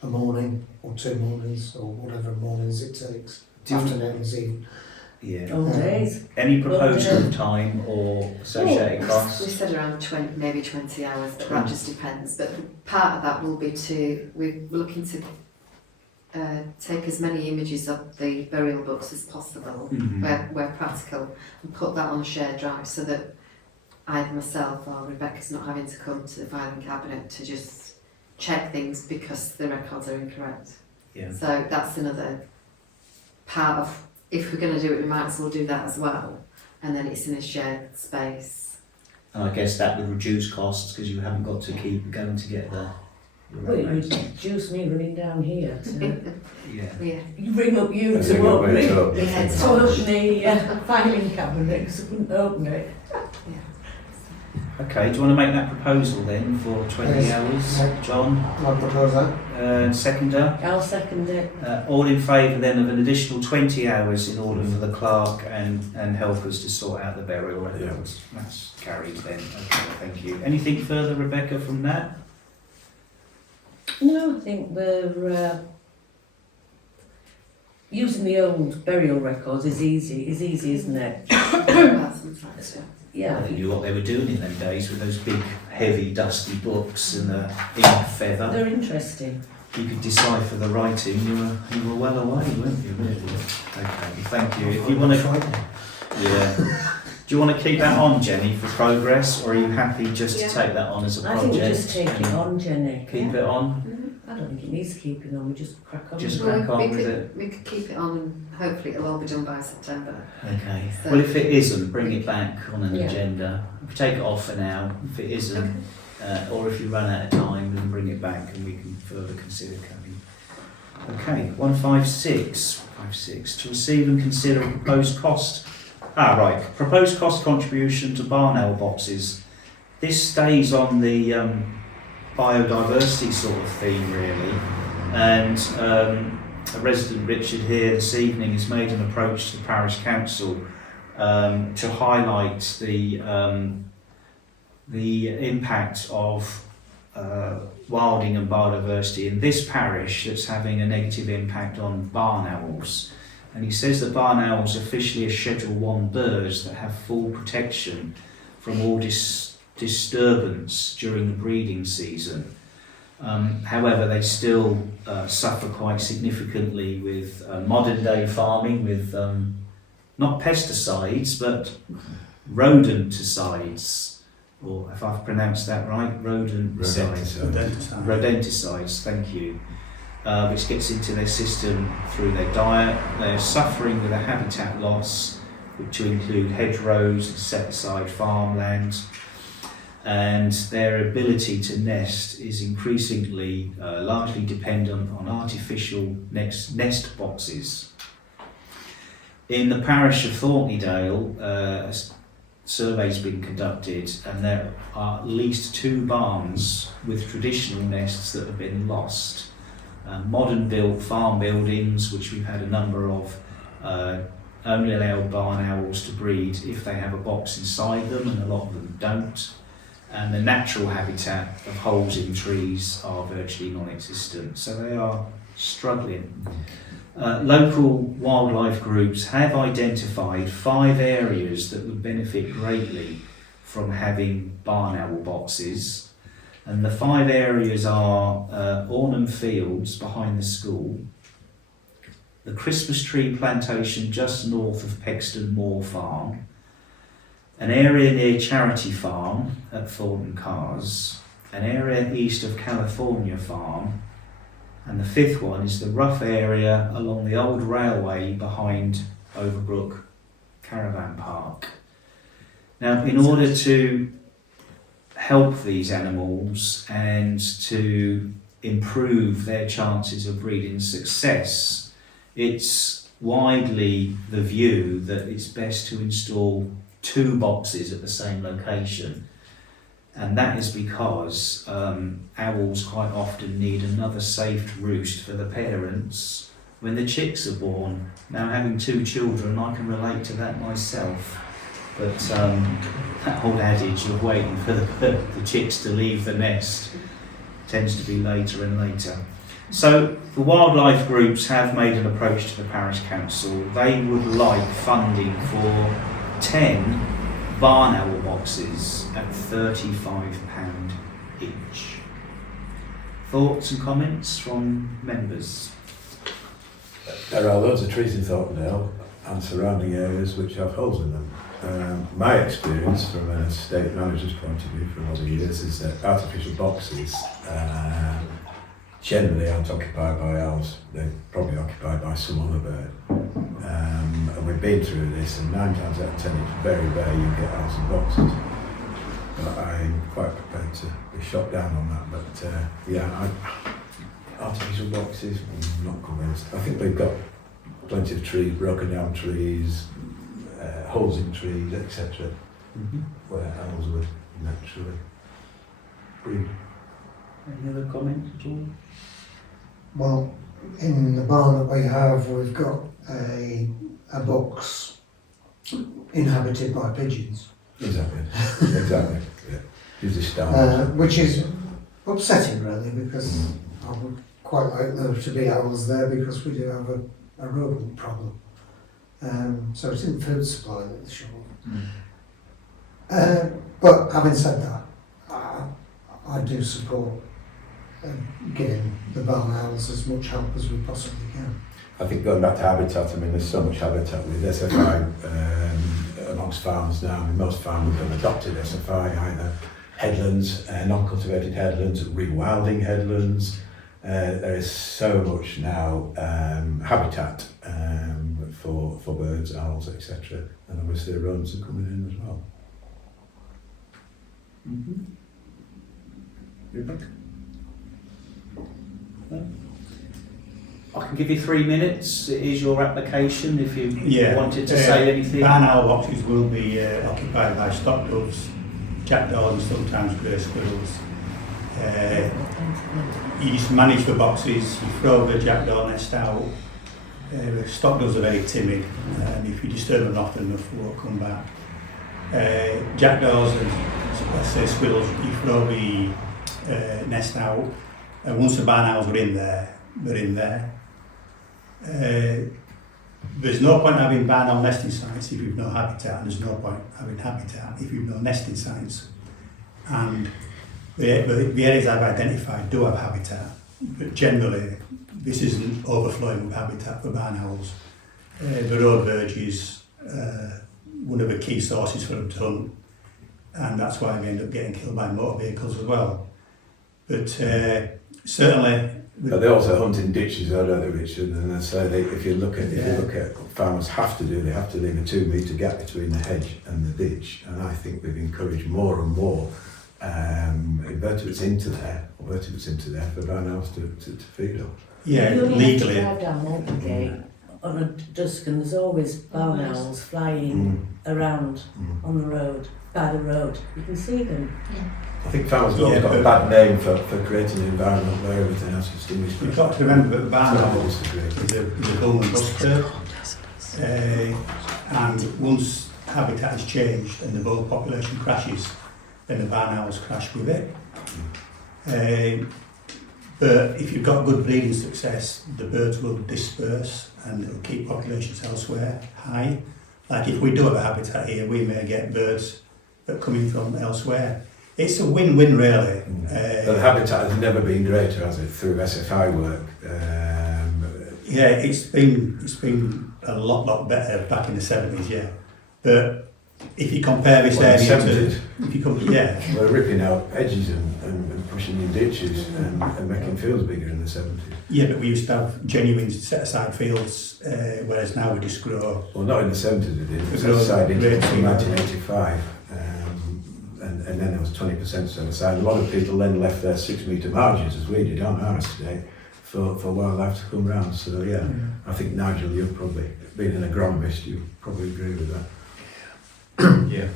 a morning or 2 mornings or whatever mornings it takes, afternoons even. Yeah. All days. Any proposal of time or associated We costs? said around 20, maybe 20 hours, but that just depends. But part of that will be we're looking to take as many images of the burial books as possible, where practical, and put that on a shared drive so that either myself or Rebecca's not having to come to the filing cabinet to just check things because the records are incorrect. Yeah. So that's another part of, if we're going to do it, we might as well do that as well, and then it's in a shared space. And I guess that would reduce costs because you haven't got to keep going to get the Well, it would reduce me running down here to yeah. Yeah. ring up you That's a to good open way it. to open Yeah, it. To open the filing cabinet because I couldn't open it. Okay, do you want to make that proposal then for 20 Yes. hours? Yeah. John, I propose that. seconder? I'll second it. All in favour then of an additional 20 hours in order for the clerk and helpers to sort out the burial records? That's carried then. Okay, thank you. Anything further, Rebecca, from that? No, I think we're using the old burial records is easy, isn't it? Well, sometimes, yeah. Yeah. They knew what they were doing in them days with those big, heavy, dusty books and the ink feather. They're interesting. You could decipher the writing. You were well away, weren't you? Really? Okay, thank you. If you want to, yeah. Do you want to keep that on, Jenny, for progress, or are you happy just to take that on as a I project? think we just take it and on, Jenny. Keep it on. Mhm. I don't think it needs keeping on, we just crack on. Just with it. crack on we with could, it. We could keep it on and hopefully it'll all be done by September. Okay. So- Well, if it isn't, bring it back on an Yeah. agenda. If you take it off for now, if it isn't, or if you run out of time, then bring it back and we can further consider coming. Okay, 156. To receive and consider a proposed cost. Proposed cost contribution to barn owl boxes. This stays on the biodiversity sort of theme, really. And a resident, Richard, here this evening has made an approach to the Parish Council to highlight the the impact of wilding and biodiversity in this parish that's having a negative impact on barn owls. And he says that barn owls officially are Schedule 1 birds that have full protection from all disturbance during the breeding season. However, they still suffer quite significantly with modern day farming with not pesticides but rodenticides. Or if I've pronounced that right, rodenticides, thank you, which gets into their system through their diet. They're suffering with a habitat loss, which will include hedgerows and set aside farmland, and their ability to nest is increasingly largely dependent on artificial nest boxes. In the parish of Thornton, survey's been conducted, and there are at least 2 barns with traditional nests that have been lost. Modern built farm buildings, which we've had a number of, only allow barn owls to breed if they have a box inside them, and a lot of them don't. And the natural habitat of holes in trees are virtually non-existent, so they are struggling. Local wildlife groups have identified 5 areas that would benefit greatly from having barn owl boxes, and the 5 areas are Ornham Fields behind the school, the Christmas tree plantation just north of Pexton Moor Farm, an area near Charity Farm at Thornton Cars, an area east of California Farm, and the 5th one is the rough area along the old railway behind Overbrook Caravan Park. Now, in order to help these animals and to improve their chances of breeding success, it's widely the view that it's best to install 2 boxes at the same location. And that is because owls quite often need another safe roost for the parents when the chicks are born. Now, having 2 children, I can relate to that myself. But that old adage of waiting for the chicks to leave the nest tends to be later and later. So the wildlife groups have made an approach to the parish council. They would like funding for 10 barn owl boxes at £35 each. Thoughts and comments from members? There are loads of trees in Thornton and surrounding areas which have holes in them. My experience from an estate manager's point of view for a lot of years is that artificial boxes generally aren't occupied by owls. They're probably occupied by some other bird. And we've been through this, and 9 times out of 10 it's very rare you get owls in boxes. But I'm quite prepared to be shot down on that. But artificial boxes, I'm not convinced. I think we've got plenty of trees, broken down trees, holes in trees, etc. Where owls would naturally breed. Any other comments at all? Well, in the barn that we have, we've got a box inhabited by pigeons. Exactly. Yeah. Use the stars. Which is upsetting, really, because I would quite like there to be owls there, because we do have a rodent problem. So it's in food supply at the shore. But having said that, I do support giving the barn owls as much help as we possibly can. I think going back to habitat, I mean, there's so much habitat with SFI amongst farms now. I mean, most farmers have adopted SFI, either headlands, non-cultivated headlands, rewilding headlands. There is so much now habitat for birds, owls, etc. And obviously the rodents are coming in as well. Rebecca? No? I can give you 3 minutes. It is your application if you wanted to say anything. Barn owl boxes will be occupied by stock doves, jackdaws and sometimes grey squirrels. You just manage the boxes, you throw the jackdaw nest out. Stock doves are very timid, and if you disturb them often enough, they won't come back. Jackdaws are let's say squirrels, you throw the nest out, and once the barn owls are in there, they're in there. There's no point having barn owl nesting sites if you've no habitat, and there's no point having habitat if you've no nesting sites. And the areas I've identified do have habitat, but generally this isn't overflowing with habitat for barn owls. The road verges, one of the key sources for them to hunt, and that's why we end up getting killed by motor vehicles as well. But certainly, But they also hunt in ditches, though, don't they, Richard? And I say if you look at what farmers have to do, they have to leave a 2 metre gap between the hedge and the ditch. And I think we've encouraged more and more invertebrates into there for barn owls to feed on. yeah, You only legally. have to drive down Maltgate on a dusk, and there's always barn owls flying around on the road, by the road. You can see them. I think farmers have always got a bad name for creating an environment where everything else is distinguished. You've got to remember that the barn I owl disagree. is a boom and bust curve. And once habitat has changed and the bull population crashes, then the barn owls crash with it. But if you've got good breeding success, the birds will disperse and it'll keep populations elsewhere high. Like if we do have a habitat here, we may get birds that come in from elsewhere. It's a win-win really. But the habitat has never been greater, has it, through SFI work? Yeah, it's been a lot better back in the 70s, yeah. But if you compare this Well, in the area 70s? if you compare, yeah, We're ripping out edges and pushing in ditches and making fields bigger in the 70s. yeah, but we used to have genuine set-aside fields, whereas now we just grow. Well, not in the 70s we did. It was We grew set aside in great 1985. And then there was 20% set aside. A lot of people then left their 6 metre margins, as we did on ours today, for wildlife to come round. So yeah, I think Nigel, you've probably, being an agronomist, you probably agree with that. Yeah.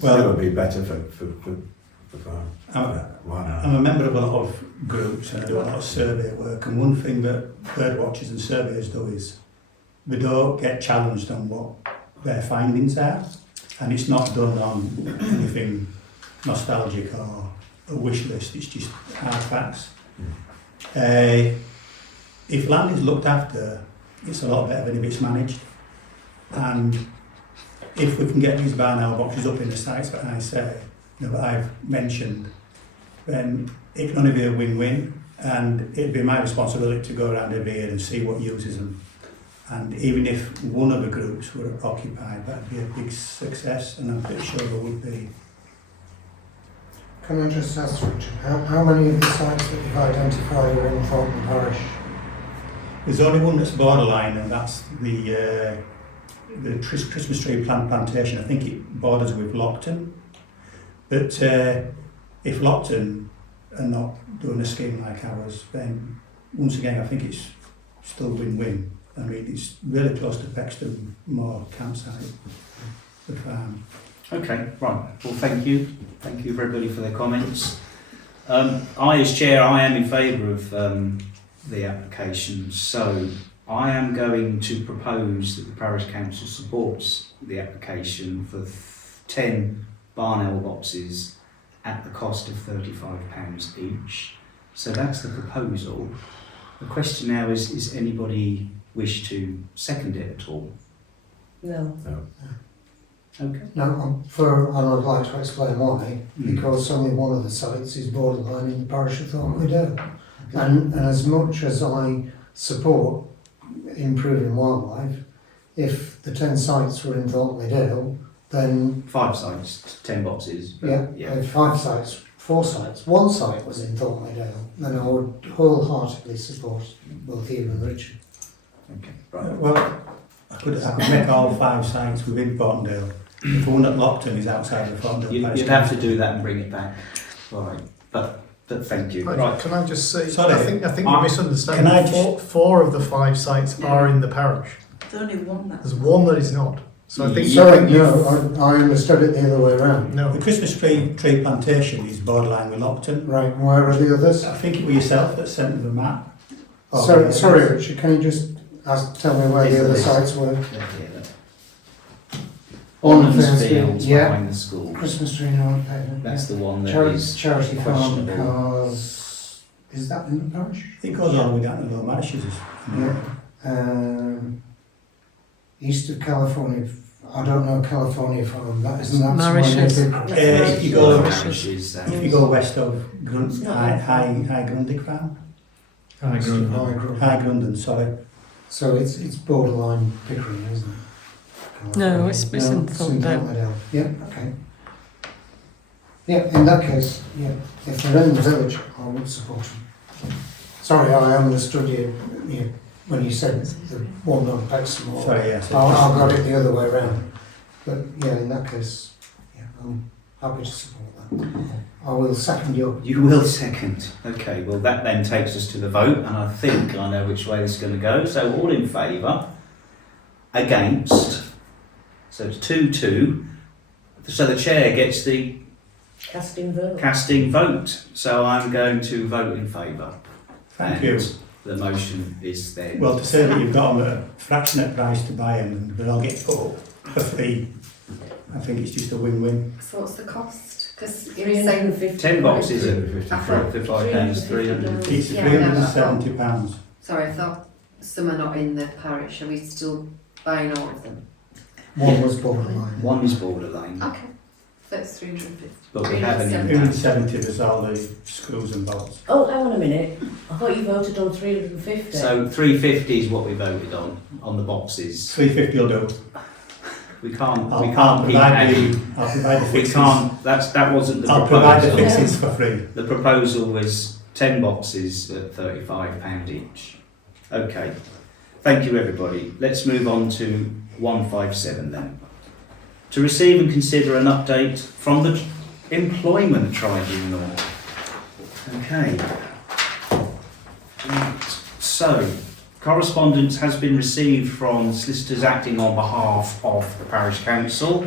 Well, it would be better for farm. Why not? I'm a member of a lot of groups and I do a lot of survey work, and one thing that bird watchers and surveyors do is they don't get challenged on what their findings are, and it's not done on anything nostalgic or a wish list, it's just hard facts. If land is looked after, it's a lot better than if it's managed, and if we can get these barn owl boxes up in the sites that I say, that I've mentioned, then it can only be a win-win, and it'd be my responsibility to go around every year and see what uses them. And even if one of the groups were occupied, that'd be a big success, and I'm pretty sure there would be. Can I just ask Richard, how many of the sites that you've identified are in Thornton Parish? There's only one that's borderline, and that's the Christmas tree plant plantation. I think it borders with Lockton. But if Lockton are not doing a scheme like ours, then once again I think it's still win-win. I mean, it's really close to Pexton Moor campsite, the farm. Okay, right. Well, thank you. Thank you everybody for their comments. I, as chair, I am in favour of the application. So I am going to propose that the parish council supports the application for 10 barn owl boxes at the cost of £35 each. So that's the proposal. The question now is anybody wish to second it at all? No. Okay. No, and I'd like to explain why, because only one of the sites is borderline in the parish of Thornton Dale. And as much as I support improving wildlife, if the 10 sites were in Thornton Dale, then 5 sites, 10 boxes. yeah, if 5 sites, 4 sites, 1 site was in Thornton Dale, then I would wholeheartedly support both you and Richard. Okay, right. Well, I could make all 5 sites within Thorntondale. If one at Lockton is outside of Thorntondale. You'd have to do that and bring it back. Right. But thank you. Right. Can I just say, Sorry. I think you're misunderstanding. Can I just- Four of the 5 sites are in the parish. There's only one that's. There's one that is not. So I think Sorry, no, I understood it the other way around. no. The Christmas tree plantation is borderline with Lockton. Right, and where are the others? I think it was yourself that sent me the map. Sorry, Richard, can you just tell me where the other sites were? On Fields yeah. behind the school. Christmas tree in Old Pavement. That's the one that Charity, is Charity Farm questionable. cars. Is that in the parish? It goes all the way down to Low Marishes. Yeah. East of California. I don't know California Farm. That isn't that Mauritius. somewhere near If you go, Parishes, if you go west of High Grundig Farm, I agree with that. High Grundon, sorry. So it's borderline Pickering, isn't it? No, it's in Thornton. Thornton. Yeah, okay. Yeah, in that case, yeah, if they're in the village, I would support them. Sorry, I understood you when you said the one on Pexham. Sorry, yeah. I got it the other way around. But yeah, in that case, yeah, I'm happy to support that. I will second your. You will second. Okay, well that then takes us to the vote, and I think I know which way this is going to go. So all in favour? Against? So it's 2-2. So the chair gets the Casting vote. casting vote. So I'm going to vote in favour. Thank And you. the motion is then. Well, to say that you've got them at a fractionate price to buy them and they'll get put up for free, I think it's just a win-win. So what's the cost? Because you're saying 350. 10 boxes at I thought £55, 300. It's Yeah, I know, £370. Sorry, I thought some are not in the parish. Are we still buying all of them? One was borderline. One is borderline, Okay, so it's 350. but we have an 370 was all the screws and bolts. Oh, hang on a minute. I thought you voted on 350. So 350 is what we voted on the boxes. 350 will do. We can't I'll keep provide adding. I'll provide the We fixes. can't. That wasn't the I'll provide the proposal. fixes for free. The proposal was 10 boxes at £35 each. Okay. Thank you, everybody. Let's move on to 157 then. To receive and consider an update from the Employment Tribunal. Okay. Right. So, correspondence has been received from solicitors acting on behalf of the Parish Council.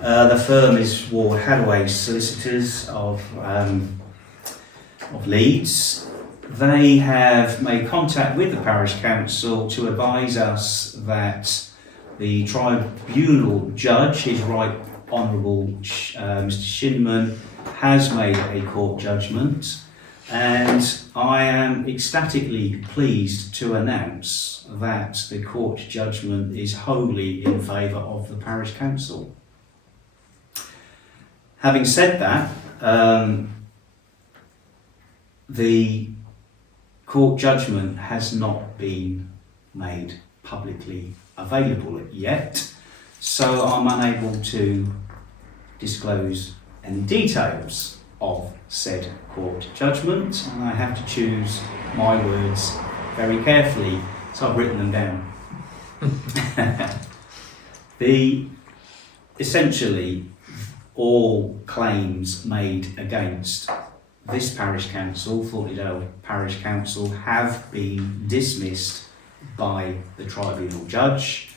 The firm is Ward Hadaway Solicitors of Leeds. They have made contact with the Parish Council to advise us that the tribunal judge, His Right Honourable Mr. Shinman, has made a court judgment, and I am ecstatically pleased to announce that the court judgment is wholly in favour of the Parish Council. Having said that, the court judgment has not been made publicly available yet, so I'm unable to disclose any details of said court judgment, and I have to choose my words very carefully, so I've written them down. Essentially, all claims made against this parish council, Thornton Parish Council, have been dismissed by the tribunal judge.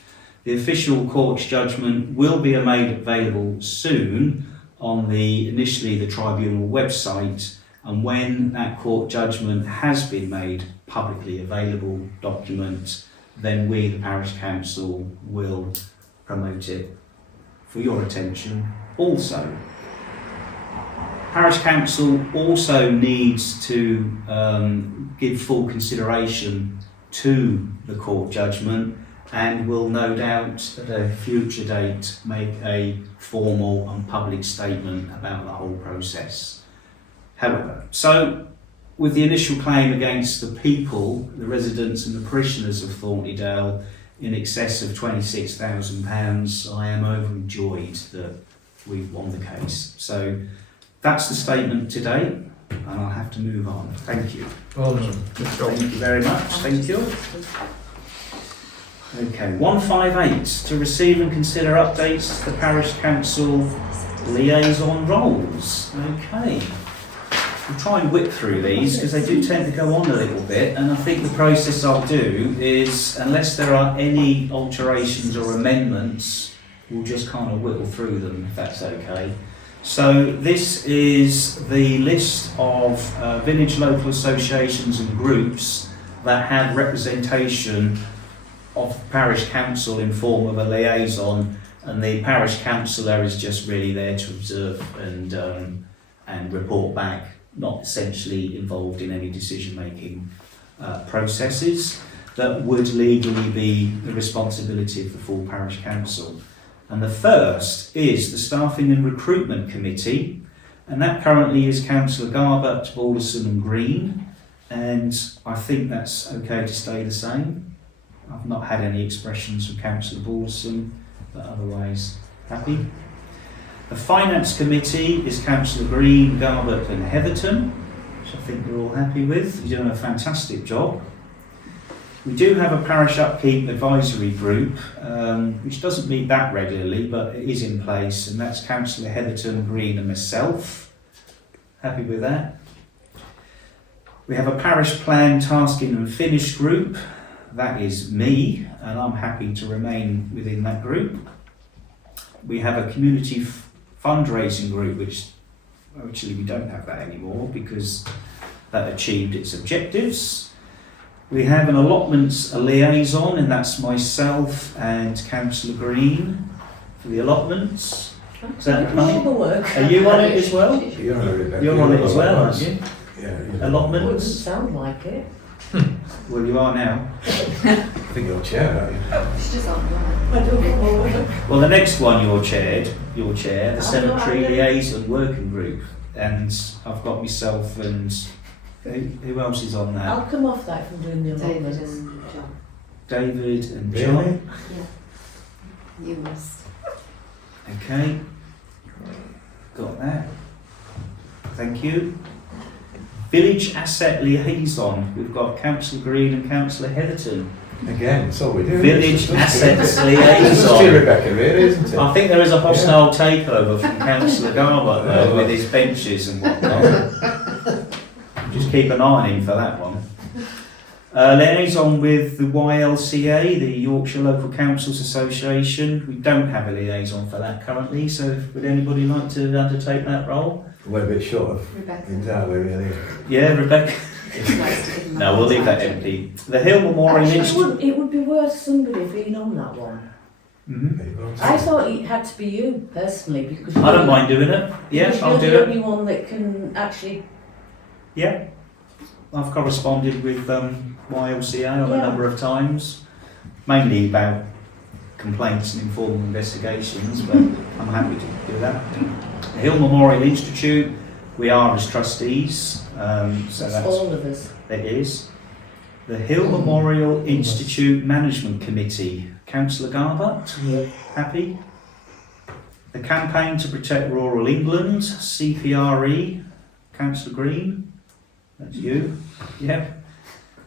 The official court's judgment will be made available soon on initially the tribunal website, and when that court judgment has been made publicly available document, then we, the Parish Council, will promote it for your attention also. Parish Council also needs to give full consideration to the court judgment, and will no doubt at a future date make a formal and public statement about the whole process. However, so with the initial claim against the people, the residents and the parishioners of Thornton in excess of £26,000, I am overjoyed that we've won the case. So that's the statement today, and I'll have to move on. Thank you. Well done. Good job. Thank you very much. Thank you. Okay, 158, to receive and consider updates to the Parish Council liaison roles. Okay. We'll try and whip through these because they do tend to go on a little bit, and I think the process I'll do is, unless there are any alterations or amendments, we'll just kind of whittle through them, if that's okay. So this is the list of village local associations and groups that have representation of parish council in form of a liaison and the parish councillor is just really there to observe and report back, not essentially involved in any decision-making processes that would legally be the responsibility of the full parish council. And the first is the Staffing and Recruitment Committee, and that currently is Councillor Garbett, Balderson and Green, and I think that's okay to stay the same. I've not had any expressions from Councillor Balderson, but otherwise happy. The Finance Committee is Councillor Green, Garbett and Heatherton, which I think we're all happy with. You're doing a fantastic job. We do have a Parish Upkeep Advisory Group, which doesn't meet that regularly, but it is in place, and that's Councillor Heatherton, Green and myself. Happy with that. We have a Parish Plan Tasking and Finish Group. That is me, and I'm happy to remain within that group. We have a Community Fundraising Group, which actually we don't have that anymore because that achieved its objectives. We have an allotments liaison, and that's myself and Councillor Green for the allotments. Is that all right? the work. Are you on it as well? You're on it, Rebecca. You're on it as well, aren't you? Yeah. Wouldn't Allotments? sound like it. Well, you are now. I think you're chair, aren't you? It's just online. I don't know. Well, the next one you're chair, the Cemetery I know. Liaison Working Group, and I've got myself and who else is on that? I'll come off that from doing the David allotments. and John. David and Really? John. You must. Okay, got that. Thank you. Village Asset Liaison. We've got Councillor Green and Councillor Heatherton. Again, that's all we do. Village Assets It's just Liaison. Rebecca, really, isn't it? I think there is a hostile takeover from Councillor Garbutt there with his benches and whatnot. Just keep an eye on him for that one. Liaison with the YLCA, the Yorkshire Local Councils Association. We don't have a liaison for that currently, so would anybody like to undertake that role? We're a bit short of Rebecca. things, aren't we, really? Yeah, Rebecca? She likes to give them No, we'll leave that time. empty. The Hill Memorial Actually, Institute. it would be worth somebody being on that one. I thought it had to be you personally because I don't mind doing it. Yeah, because I'll you're do the it. only one that can actually. Yeah. I've corresponded with YLCA on a Yeah. number of times, mainly about complaints and informal investigations, but I'm happy to do that. The Hill Memorial Institute, we are as trustees, so that's all of us. it is. The Hill Memorial Institute Management Committee, Councillor Garbutt, Yeah. happy. The Campaign to Protect Rural England, CPRE, Councillor Green, that's you, yep.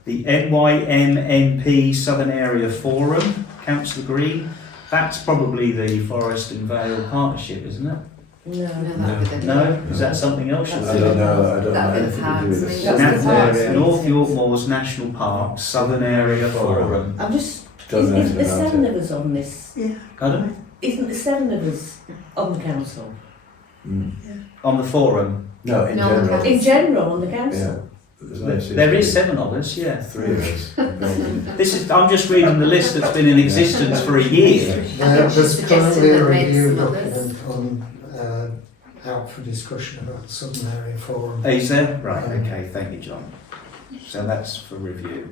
The NYMNP Southern Area Forum, Councillor Green, that's probably the Forest and Vale Partnership, isn't it? No. No, that'd be the No? Is that something else? That's I don't know. I don't know That'd be the anything to do parks, with I this. mean, That's the parks. North York Moors National Park, Southern Area Forum. I'm just. Don't know Isn't there anything about 7 it. of us on this? Pardon? Isn't there 7 of us on the council? Mm. On the forum. No, in No, general. that's- In general, on the Yeah. council? There's only six There is people. 7 of us, yeah. 3 of us. I'm just reading the list that's been in existence for a year. There's currently a Suggested that review some others. document on, out for discussion about the Southern Area Forum. Is there? Right, okay, thank you, John. So that's for review.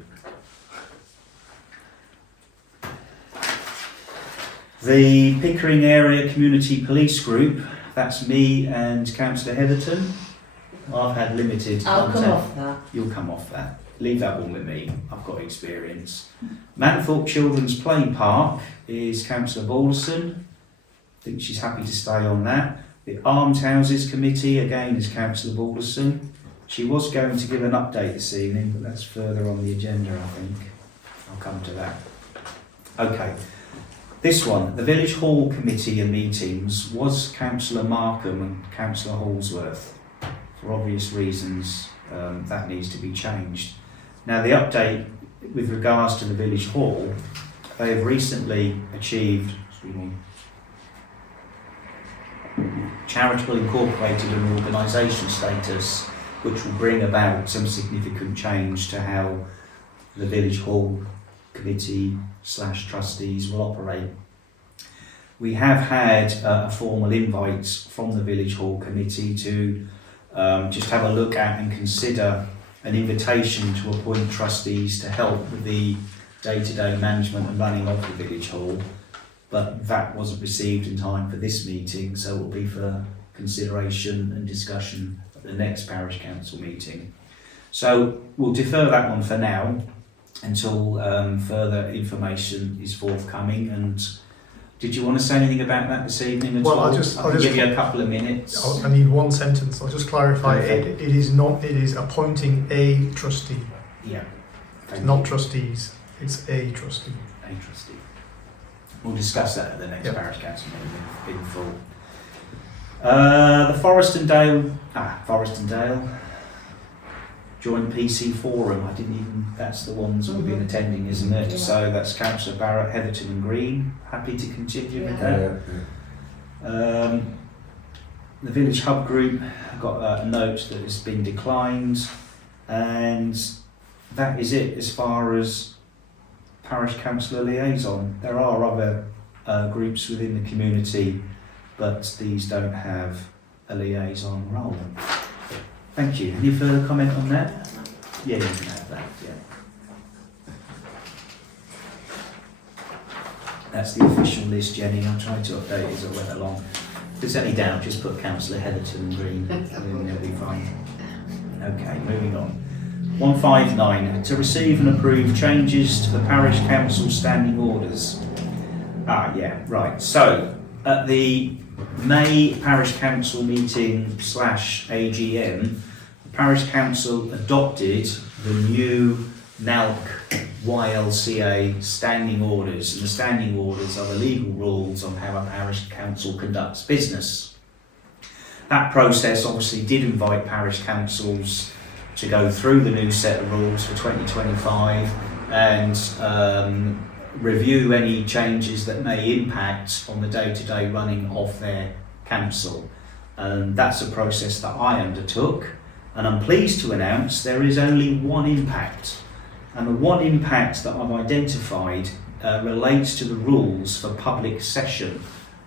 The Pickering Area Community Police Group, that's me and Councillor Heatherton. I've had limited I'll come contact. off that. You'll come off that. Leave that one with me. I've got experience. Manthorpe Children's Play Park is Councillor Balderson. I think she's happy to stay on that. The Armed Houses Committee, again, is Councillor Balderson. She was going to give an update this evening, but that's further on the agenda, I think. I'll come to that. Okay. This one, the Village Hall Committee and meetings, was Councillor Markham and Councillor Hallsworth. For obvious reasons, that needs to be changed. Now, the update with regards to the Village Hall, they have recently achieved charitable incorporated and organisation status, which will bring about some significant change to how the Village Hall Committee / trustees will operate. We have had a formal invite from the Village Hall Committee to just have a look at and consider an invitation to appoint trustees to help with the day-to-day management and running of the Village Hall, but that wasn't received in time for this meeting, so it will be for consideration and discussion at the next Parish Council meeting. So we'll defer that one for now until further information is forthcoming. And did you want to say anything about that this evening? Well, I I'll can just give you a couple of minutes. I need one sentence. I'll just clarify. Okay. It is not. It is appointing a trustee, Yeah. Thank not you. trustees. It's a trustee. A trustee. We'll discuss that at the next Yep. Parish Council meeting in full. The Forest and Dale Joint PC Forum. That's the ones we've been attending, isn't it? Yeah. So that's Councillor Barrett, Heatherton and Green. Happy to continue with Yeah. that. The Village Hub Group got a note that has been declined, and that is it as far as Parish Councillor Liaison. There are other groups within the community, but these don't have a liaison role. Thank you. Any further comment on that? Yeah, you can have that, yeah. That's the official list, Jenny. I tried to update it as I went along. If there's any doubt, just put Councillor Heatherton and Green, and then it'll be fine. Okay, moving on. 159, to receive and approve changes to the Parish Council standing orders. Right. So, at the May Parish Council meeting / AGM, the Parish Council adopted the new NALC YLCA standing orders, and the standing orders are the legal rules on how a parish council conducts business. That process obviously did invite parish councils to go through the new set of rules for 2025 and review any changes that may impact on the day-to-day running of their council. And that's a process that I undertook, and I'm pleased to announce there is only one impact. And the one impact that I've identified relates to the rules for public session.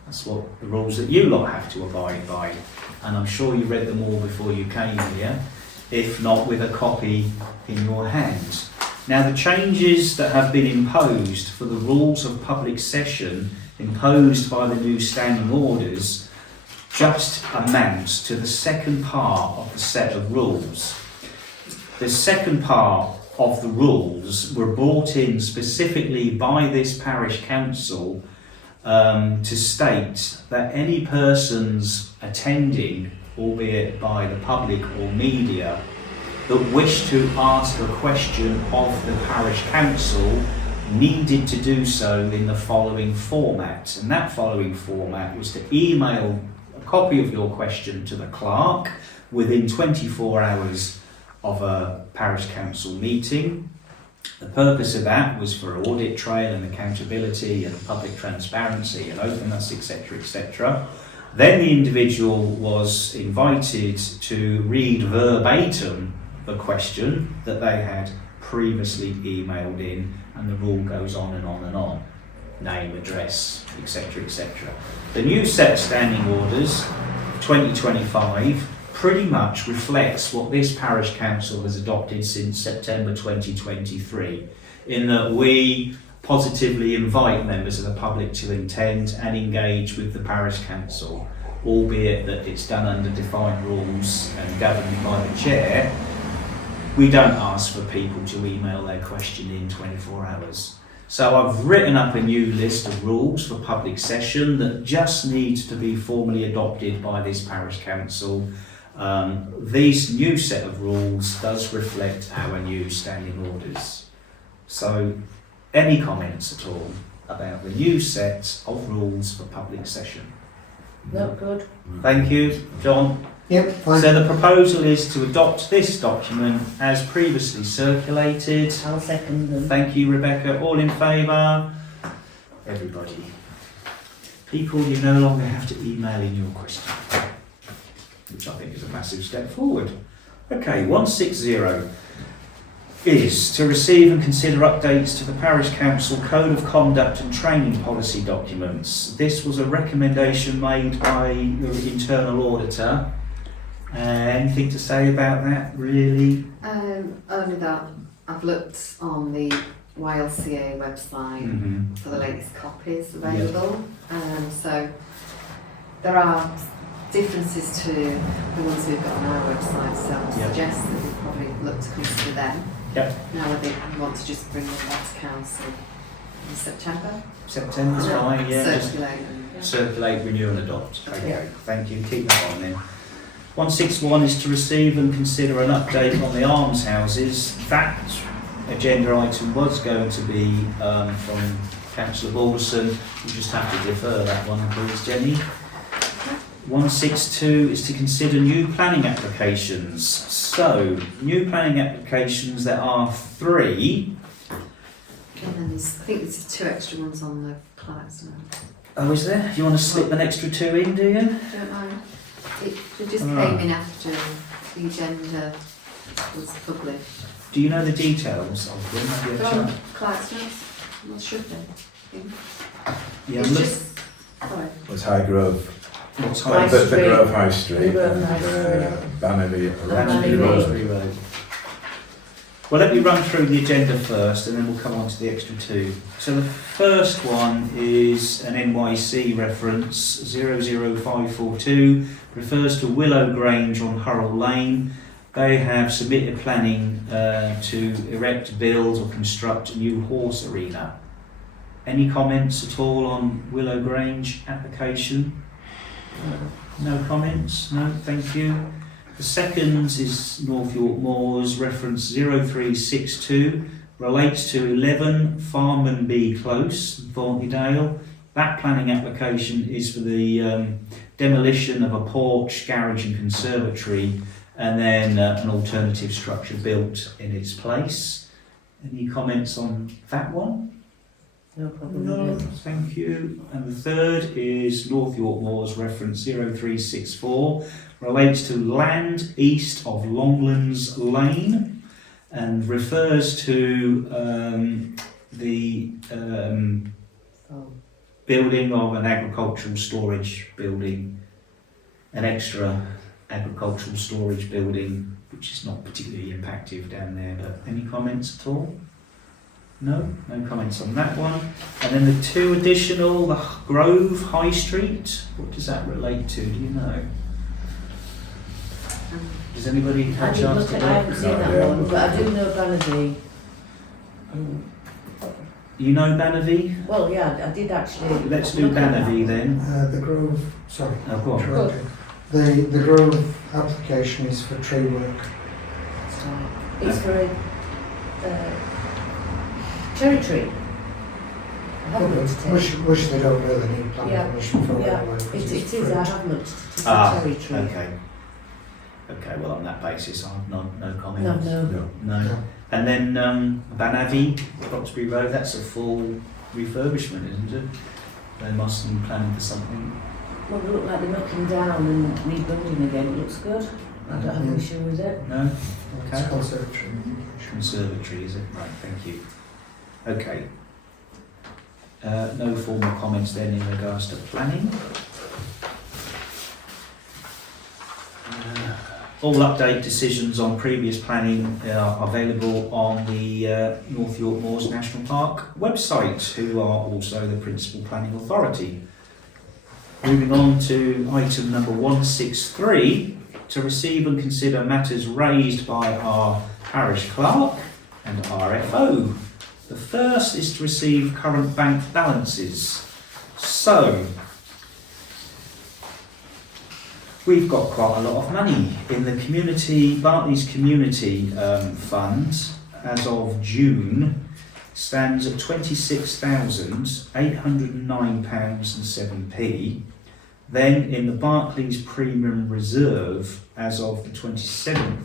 That's what the rules that you lot have to abide by. And I'm sure you read them all before you came here, if not with a copy in your hand. Now, the changes that have been imposed for the rules of public session imposed by the new standing orders just amounts to the second part of the set of rules. The second part of the rules were brought in specifically by this parish council to state that any persons attending, albeit by the public or media, that wished to ask a question of the parish council needed to do so in the following format. And that following format was to email a copy of your question to the clerk within 24 hours of a parish council meeting. The purpose of that was for audit trail and accountability and public transparency and openness, etc., etc. Then the individual was invited to read verbatim the question that they had previously emailed in, and the rule goes on and on and on. Name, address, etc., etc. The new set standing orders 2025 pretty much reflects what this parish council has adopted since September 2023, in that we positively invite members of the public to attend and engage with the parish council, albeit that it's done under defined rules and governed by the chair. We don't ask for people to email their question in 24 hours. So I've written up a new list of rules for public session that just needs to be formally adopted by this parish council. This new set of rules does reflect our new standing orders. So any comments at all about the new set of rules for public session? No, good. Thank you, John. Yep, fine. So the proposal is to adopt this document as previously circulated. I'll second them. Thank you, Rebecca. All in favour? Everybody. People, you no longer have to email in your question, which I think is a massive step forward. Okay, 160. is to receive and consider updates to the Parish Council Code of Conduct and Training Policy documents. This was a recommendation made by the internal auditor. Anything to say about that, really? Only that I've looked on the YLCA website for the latest copies available. So there are differences to the ones we've got on our website, so I would suggest that we probably look to consider them. Now I think we want to just bring them back to council in September. September's fine, yeah. Circulate. Circulate, renew and adopt. Okay, thank you. Keep that on then. 161 is to receive and consider an update on the almshouses. That agenda item was going to be from Councillor Balderson. We just have to defer that one, please, Jenny. 162 is to consider new planning applications. So, new planning applications, there are 3. And then I think there's 2 extra ones on the clerks now. Oh, is there? Do you want to slip an extra 2 in, do you? Don't know. It just came in after the agenda was published. Do you know the details of them? Have you had a From chance? Clark's notes? Well, should they? Yeah, It's look, just, sorry. Was Highgrove, what's High high? Street. the Grove High Street, Grove High and Bannerby, Bannerby Rosebery Road. Well, let me run through the agenda first and then we'll come on to the extra 2. So the first one is an NYC reference, 00542, refers to Willow Grange on Hurrell Lane. They have submitted planning to erect, build or construct a new horse arena. Any comments at all on Willow Grange application? No comments? No, thank you. The second is North York Moors, reference 0362, relates to 11 Farmanby Close, Thornton. That planning application is for the demolition of a porch, garage and conservatory, and then an alternative structure built in its place. Any comments on that one? No problem. No, thank you. And the third is North York Moors, reference 0364, relates to land east of Longlands Lane and refers to the building of an agricultural storage building, an extra agricultural storage building, which is not particularly impactful down there. But any comments at all? No comments on that one. And then the 2 additional, the Grove High Street, what does that relate to? Do you know? Does anybody have a chance to I look? haven't seen that one, but I do know Bannerby. You know Bannerby? Well, yeah, I did actually. Let's do Bannerby then. The Grove, sorry, Oh, go on. interrupting. The Grove application is for tree work. It's for a cherry tree. I haven't looked at it. Which they don't really need planning Yeah, permission for yeah, anyway. because It it's is, for- I have looked at it. It's a cherry tree. Okay. Okay, well on that basis I have no No, comments. no. No. No. And then Banavi, Roxbury Road, that's a full refurbishment, isn't it? They must be planning for something. Well, they look like they're knocking down and rebuilding again. It looks good. I don't have an issue with it. No? It's Okay. conservatory. Conservatory, is it? Right, thank you. Okay. No formal comments then in regards to planning. All update decisions on previous planning are available on the North York Moors National Park website, who are also the principal planning authority. Moving on to item number 163, to receive and consider matters raised by our parish clerk and RFO. The first is to receive current bank balances. So, we've got quite a lot of money in the community, Bartley's Community Fund, as of June, stands at £26,809.07. Then in the Barclays Premium Reserve, as of the 27th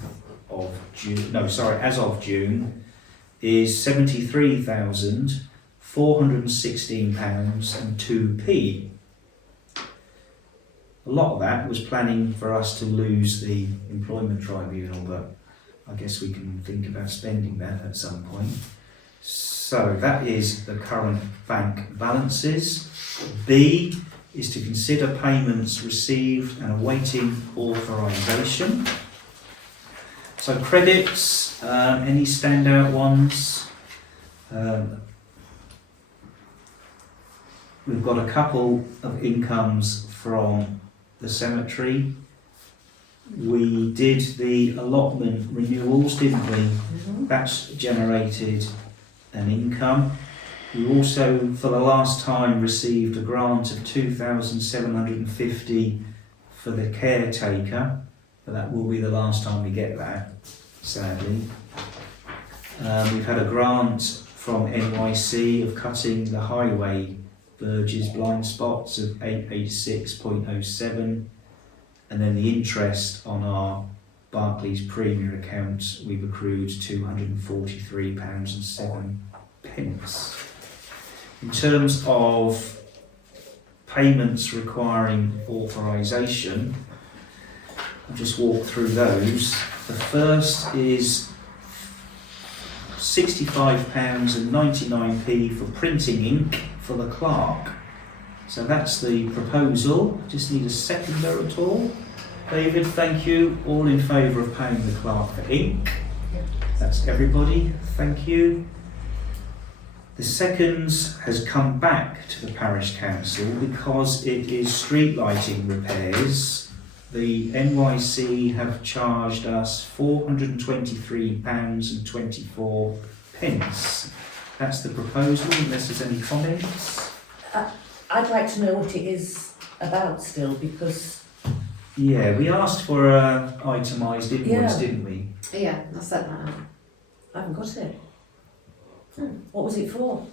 of June, as of June, is £73,416.02. A lot of that was planning for us to lose the employment tribunal, but I guess we can think about spending that at some point. So that is the current bank balances. B is to consider payments received and awaiting authorisation. So credits, any standout ones? We've got a couple of incomes from the cemetery. We did the allotment renewals, didn't we? That's generated an income. We also, for the last time, received a grant of 2,750 for the caretaker, but that will be the last time we get that, sadly. We've had a grant from NYC of cutting the highway verges blind spots of 886.07, and then the interest on our Barclays Premier account, we've accrued £243.07. In terms of payments requiring authorisation, I'll just walk through those. The first is £65.99 for printing ink for the clerk. So that's the proposal. Just need a seconder at all. David, thank you. All in favour of paying the clerk for ink? That's everybody. Thank you. The seconds has come back to the parish council because it is street lighting repairs. The NYC have charged us £423.24. That's the proposal, unless there's any comments. I'd like to know what it is about still, because Yeah, we asked for a itemised invoice, Yeah. didn't we? Yeah, I sent that out. I haven't got it. What was it for?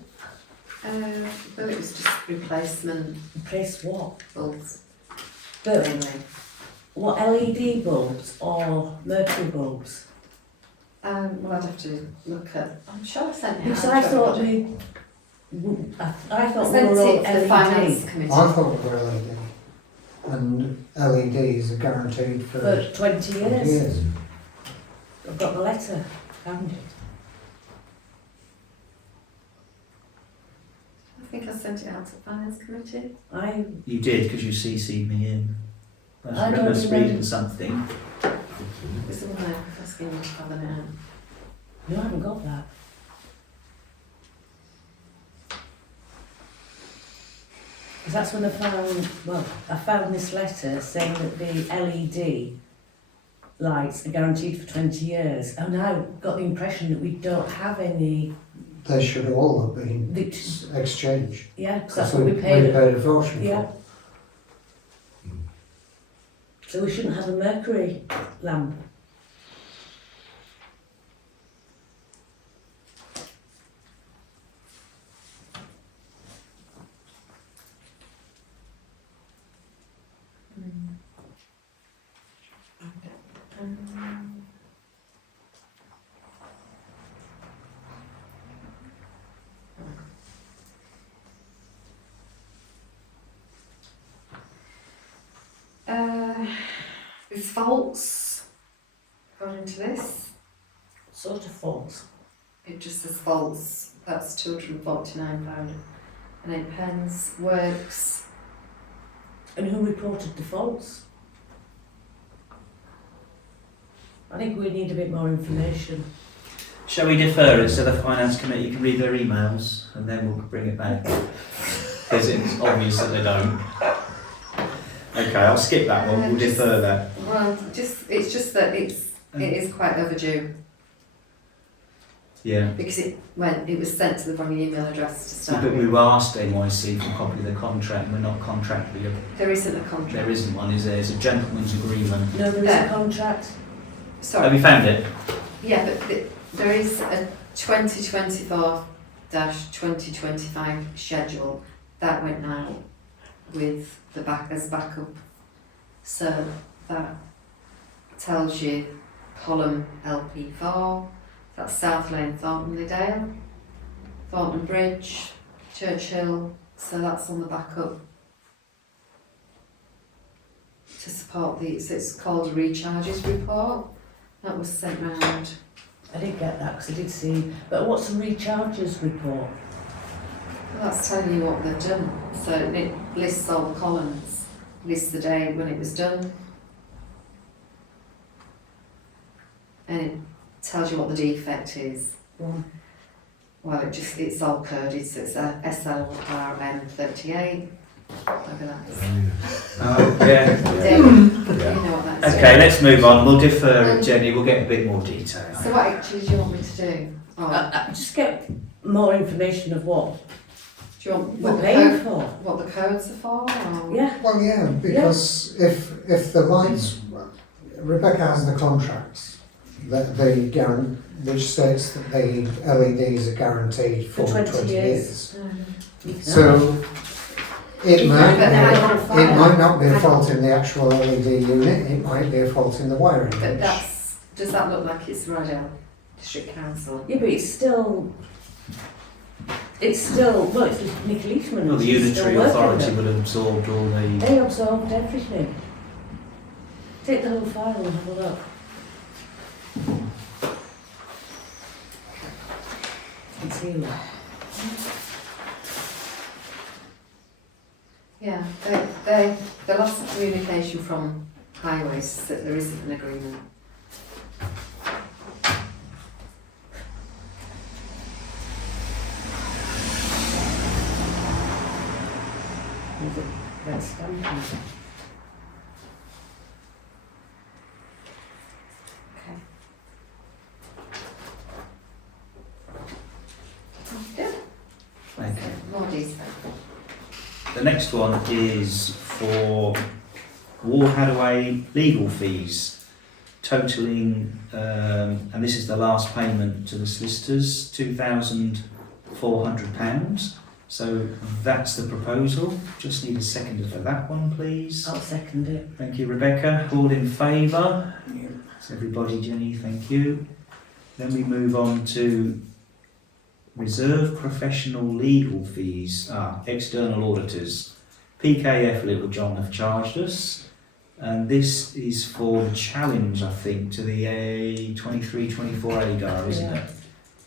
But it was just replacement Replace what? bulbs. But Mainly. what, LED bulbs or mercury bulbs? Well, I'd have to look at. I'm sure I sent it Because out. I thought I I thought we sent were all it to the finance LED committee. I thought they were LED. And LEDs are guaranteed for for 20 years. years. I've got the letter, found it. I think I sent it out to the finance committee. You did, because you CC'd me in. I I don't remember reading remember. something. It's the one there asking me to have them out. No, I haven't got that. Because that's when I found this letter saying that the LED lights are guaranteed for 20 years. And I got the impression that we don't have any. They should all have been The- exchanged. Yeah, 'cause that's we what we paid. paid a fortune Yeah. for. So we shouldn't have a mercury lamp. There's faults, according to this. Sort of faults. It just says faults. That's £249.08. Works. And who reported the faults? I think we need a bit more information. Shall we defer it so the finance committee can read their emails and then we'll bring it back? Because it's obvious that they don't. Okay, I'll skip that one. We'll defer that. Well, it's just that it is quite overdue Yeah. because it was sent to the wrong email address to start But with. we've asked NYC for a copy of the contract and we're not contractually. There isn't a contract. There isn't one, is there? It's a gentleman's agreement. No, there is There. a contract. Sorry. Have you found it? Yeah, but there is a 2024-2025 schedule that went out with the as backup. So that tells you column LP4, that's South Lane, Thornton Dale, Thornton Bridge, Churchill, so that's on the backup to support so it's called a recharges report. That was sent round. I did get that because I did see, but what's the recharges report? Well, that's telling you what they've done. So it lists all the columns, lists the day when it was done. And it tells you what the defect is. Well, it's all coded, so it's a SLRM38. Look at that. Oh, yeah. You know what that's Okay, let's move on. We'll defer, Jenny. We'll get a bit more detail. So what actually do you want me to do? Oh, Just get more information of what do you want we're what the, paying code, for. what the codes are for? Or? Yeah. Well, yeah, because if the lights, Rebecca has the contracts that which states that the LEDs are guaranteed for 20 years. So it might not be a fault in the actual LED unit, it might be a fault in the wiring. But does that look like it's right out District Council? Yeah, but it's still, well, it's Nick Leishman. Well, the unitary authority would have absorbed all the... They absorbed everything. Take the whole file and have a look. And see that. Yeah, the last communication from Highways is that there isn't an agreement. Is it red stamping? Okay. Good. Okay. More detail. The next one is for Ward Hadaway legal fees, totalling, and this is the last payment to the solicitors, £2,400. So that's the proposal. Just need a seconder for that one, please. I'll second it. Thank you, Rebecca. All in favour? That's everybody, Jenny, thank you. Then we move on to reserve professional legal fees. External auditors. PKF Little John have charged us. And this is for the challenge, I think, to the A23-24 ADAR, isn't it?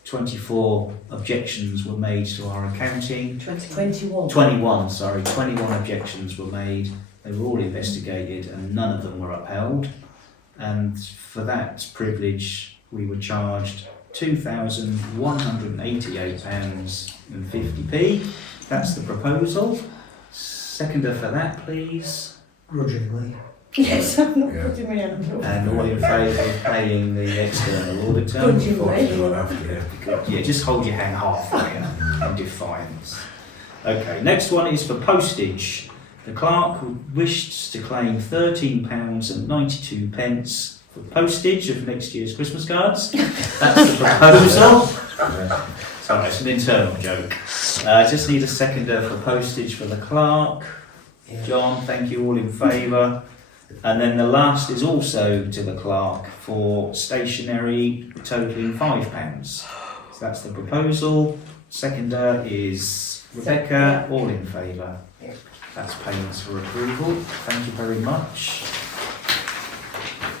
24 objections were made to our accounting. 21. 21 objections were made. They were all investigated and none of them were upheld. And for that privilege, we were charged £2,188.50. That's the proposal. Seconder for that, please. Grudgingly. Yes, I'm not Yeah. putting my hand up. And all in favour of paying the external auditor. Grudgingly. Yeah, just hold your hand halfway in defiance. Okay, next one is for postage. The clerk wished to claim £13.92 for postage of next year's Christmas cards. That's the proposal. Sorry, it's an internal joke. Just need a seconder for postage for the clerk. John, thank you, all in favour. And then the last is also to the clerk for stationery, totaling £5. So that's the proposal. Seconder is Rebecca, all in favour. That's payments for approval. Thank you very much.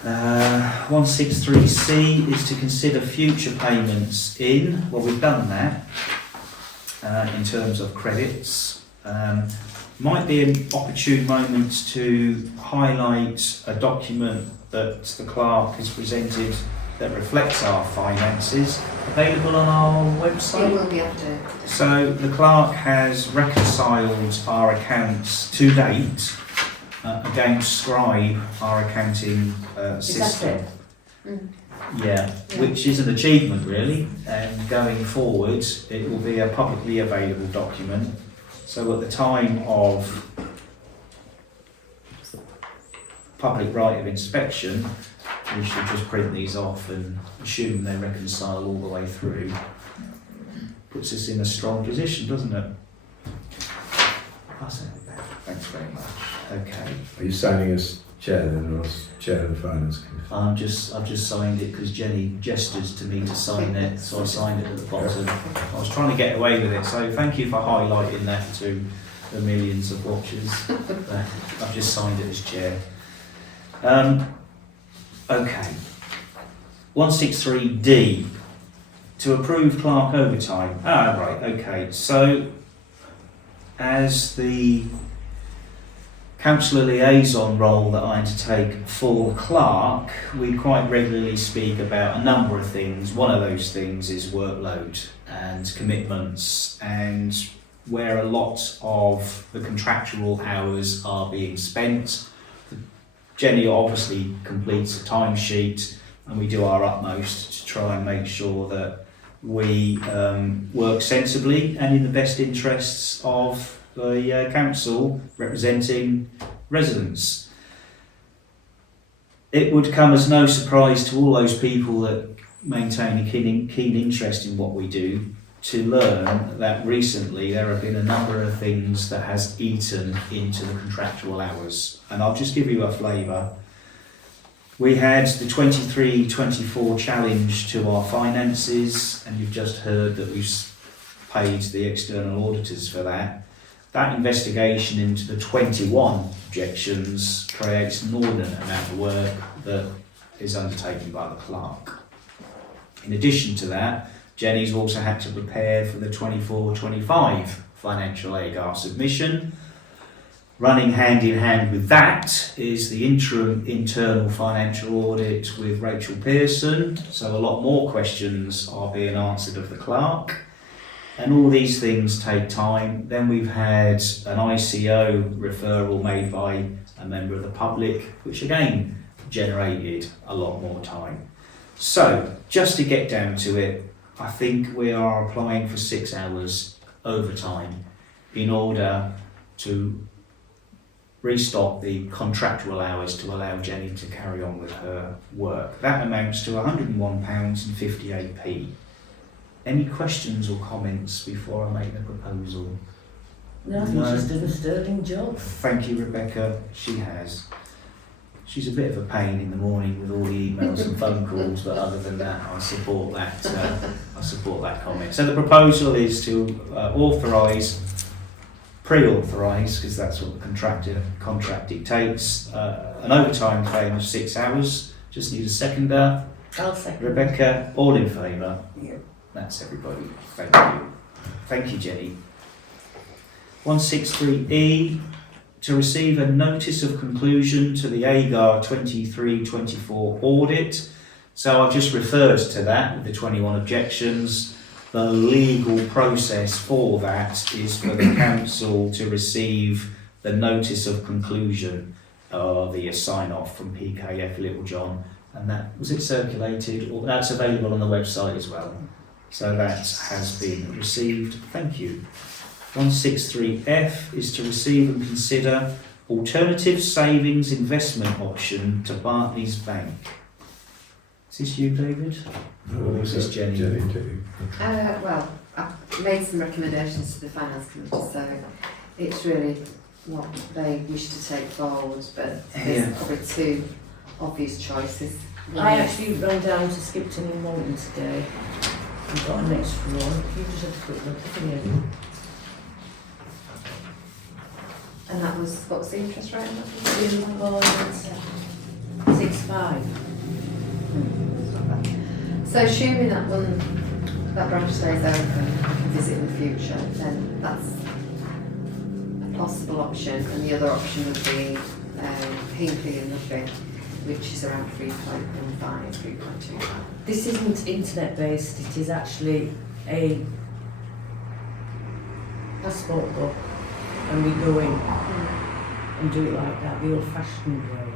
163C is to consider future payments in. Well, we've done that in terms of credits. Might be an opportune moment to highlight a document that the clerk has presented that reflects our finances, available on our website. It will be updated. So the clerk has reconciled our accounts to date against Scribe, our accounting system. Is that Yeah, which is an achievement really, and going forward it will be a publicly available document. So at the time of public right of inspection, we should just print these off and assume they reconcile all the way through. Puts us in a strong position, doesn't it? That's it. Thanks very much. Okay. Are you signing as chair then, or as chair of the finance committee? I've just signed it because Jenny gestured to me to sign it, so I signed it at the bottom. I was trying to get away with it, so thank you for highlighting that to the millions of watchers. I've just signed it as chair. Okay. 163D, to approve clerk overtime. Ah, right, okay. So, as the councillor liaison role that I undertake for the clerk, we quite regularly speak about a number of things. One of those things is workload and commitments, and where a lot of the contractual hours are being spent. Jenny obviously completes a timesheet, and we do our utmost to try and make sure that we work sensibly and in the best interests of the council representing residents. It would come as no surprise to all those people that maintain a keen interest in what we do to learn that recently there have been a number of things that has eaten into the contractual hours. And I'll just give you a flavour. We had the 23-24 challenge to our finances, and you've just heard that we've paid the external auditors for that. That investigation into the 21 objections creates an inordinate amount of work that is undertaken by the clerk. In addition to that, Jenny's also had to prepare for the 24-25 financial AGAR submission. Running hand in hand with that is the interim internal financial audit with Rachel Pearson, so a lot more questions are being answered of the clerk, and all these things take time. Then we've had an ICO referral made by a member of the public, which again generated a lot more time. So just to get down to it, I think we are applying for 6 hours overtime in order to restock the contractual hours to allow Jenny to carry on with her work. That amounts to £101.58. Any questions or comments before I make the proposal? No, I think she's done a sterling job. Thank you, Rebecca. She has. She's a bit of a pain in the morning with all the emails and phone calls, but other than that, I support that. I support that comment. So the proposal is to pre-authorise, because that's what the contract dictates, an overtime claim of 6 hours. Just need a seconder. I'll second. Rebecca, all in favour? Yeah. That's everybody. Thank you. Thank you, Jenny. 163E, to receive a notice of conclusion to the AGAR 23-24 audit. So I've just referred to that with the 21 objections. The legal process for that is for the council to receive the notice of conclusion, the sign-off from PKF Littlejohn, and that, was it circulated? Or that's available on the website as well. So that has been received. Thank you. 163F is to receive and consider alternative savings investment option to Barclays Bank. Is this you, David? Or is this Jenny? Well, I've made some recommendations to the Finance Committee, so it's really what they wish to take forward, but there's probably two obvious choices. I actually ran down to Skipton in Malton today and got an extra one. You just have a quick look, haven't you? And that was, what was the interest rate on that? 2.65. So assuming that that branch stays open, I can visit in the future, then that's a possible option. And the other option would be Hinkley and Rugby, which is around 3.15, 3.25. This isn't internet based, it is actually a passport book, and we go in and do it like that, the old fashioned way.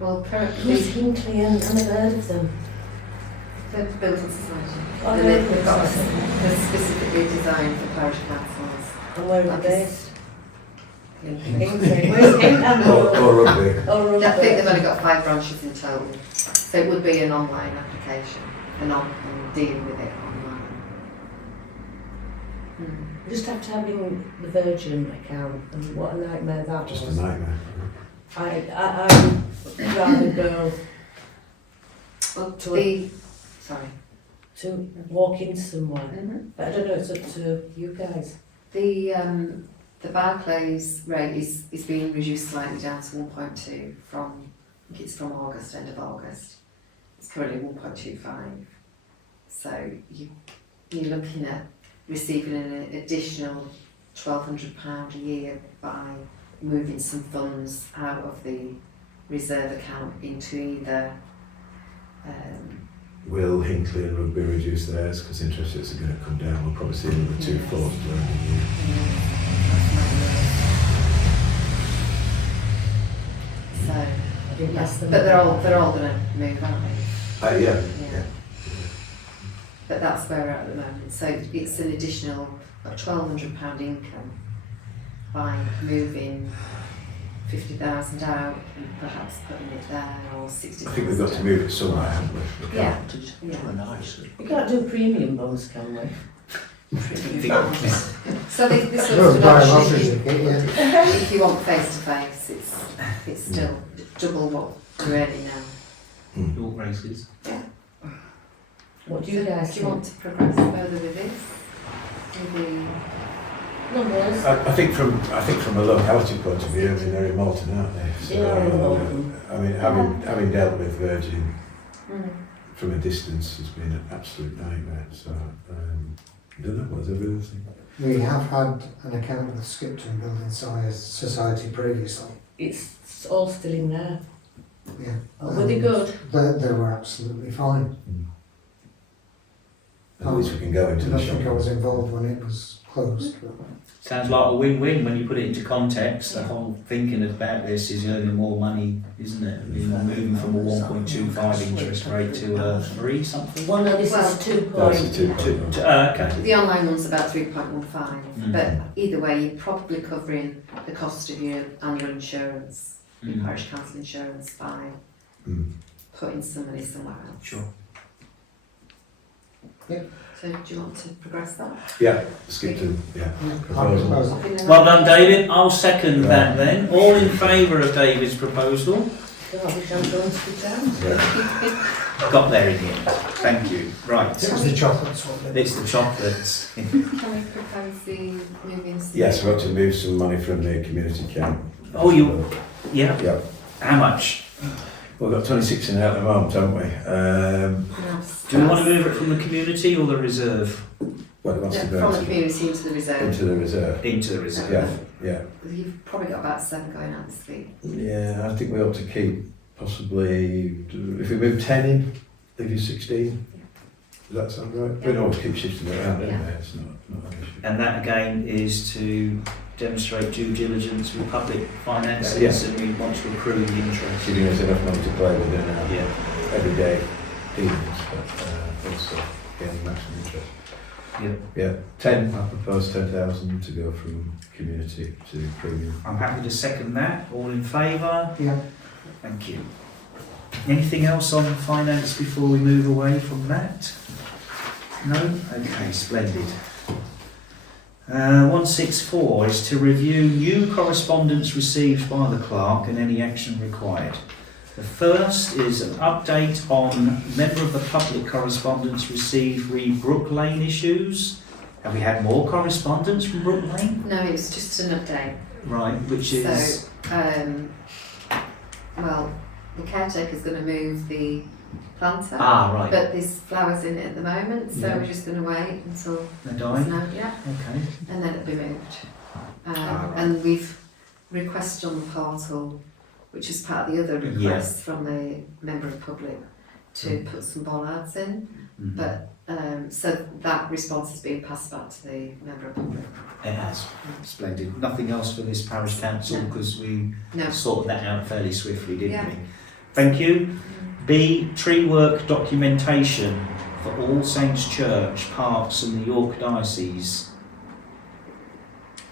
Well, Who's Hinkley? And I've never heard of them. the Building Society. Oh, And the they've Building got Society. they're specifically designed for parish councils. And where are Like they based? Hinkley. Where's Hinkley? Or Rugby. Oh, I think they've only got 5 branches in total. So it would be an online application and dealing with it online. You just have to have in the Virgin account, and what a nightmare that Just a was. nightmare. I would rather go Well, To sorry. to walk in somewhere. Mm-hmm. But I don't know, it's up to you guys. The Barclays rate is being reduced slightly down to 1.2 from think it's from August, end of August. It's currently 1.25. So you're looking at receiving an additional £1,200 a year by moving some funds out of the reserve account into either Will Hinckley and Rugby reduce theirs because interest rates are going to come down? We'll probably see another 2 Yes. fourths during the year. So, I think that's the. but they're all going to move, aren't they? Yeah. Yeah. But that's where we're at the moment. So it's an additional £1,200 income by moving 50,000 out and perhaps putting it there, or 60,000. I think we've got to move it somewhere, haven't we? Yeah. We can't do premium bonds, can we? So this Well, looks buy a good lottery actually. ticket, yeah. If you want face to face, it's still double what we're earning now. York races. What do you guys Do think? you want to progress further with this? Maybe. Numbers? I think from a locality point of view, I mean, they're in Malton, aren't they? So, Yeah, in Malton. I mean, having dealt with Virgin Mm. from a distance has been an absolute nightmare. So, I don't know, what's everyone think? We have had an account with Skipton Building Society previously. It's all still in there. Yeah. Oh, were they good? They were absolutely fine. At least we can go into I the don't think I was shop. involved when it was closed. But Sounds like a win-win when you put it into context. The whole thinking about this is earning more money, isn't it? You know, moving from a 1.25 interest rate to a 3 something. Well, no, this Well, is 2 That's point. a 2 Okay. The online one's about 3.15, Mm. but either way, you're probably covering the cost of your annual insurance, your Mm. parish council insurance, by putting some money somewhere else. Sure. So do you want to progress that? Yeah, Skipton, yeah. I Proposal. propose Well done, David. I'll second that then. All in favour of David's proposal? God, I wish I was going to the town. Yeah. Got there in the end. Thank you. Right. it was the chocolates, wasn't it? It's the chocolates. Can we propose the moving? Yes, we've got to move some money from the community account. Oh, yeah. Yeah. How much? We've got 26 in there at the moment, haven't we? Do we want to move it from the community or the reserve? What it wants to From go the community into the reserve. into the reserve. Into the reserve. Yeah. You've probably got about 7 going out this week. Yeah, I think we ought to keep possibly, if we move 10 in, leave you 16. Does that sound right? We can always keep shifting it around, don't Yeah. we? It's not an issue. And that again is to demonstrate due diligence with public finances Yeah. and we want to accrue the interest. Giving us enough money to play with in our Yeah. everyday dealings, but also getting maximum interest. Yeah. Yeah, 10, I propose 10,000 to go from community to premium. I'm happy to second that. All in favour? Yeah. Thank you. Anything else on finance before we move away from that? No? Okay, splendid. 164 is to review new correspondence received by the clerk and any action required. The first is an update on member of the public correspondence received re Brook Lane issues. Have we had more correspondence from Brook Lane? No, it's just an update. Right, which is... So, well, the caretaker's going to move the planter, right. but there's flowers in it at the moment, so Yeah. we're just going to wait until They it's die? no, yeah, Okay. and then it'll be moved. right. And we've requested on the portal, which is part of the other request from the member of the public, to put some bollards in, Mhm. but so that response has been passed back to the member of the public. It has. Splendid. Nothing else for this parish council No. because we No. sorted that out fairly swiftly, didn't Yeah. we? Thank you. B. Tree work documentation for All Saints Church, Parks and the York Diocese.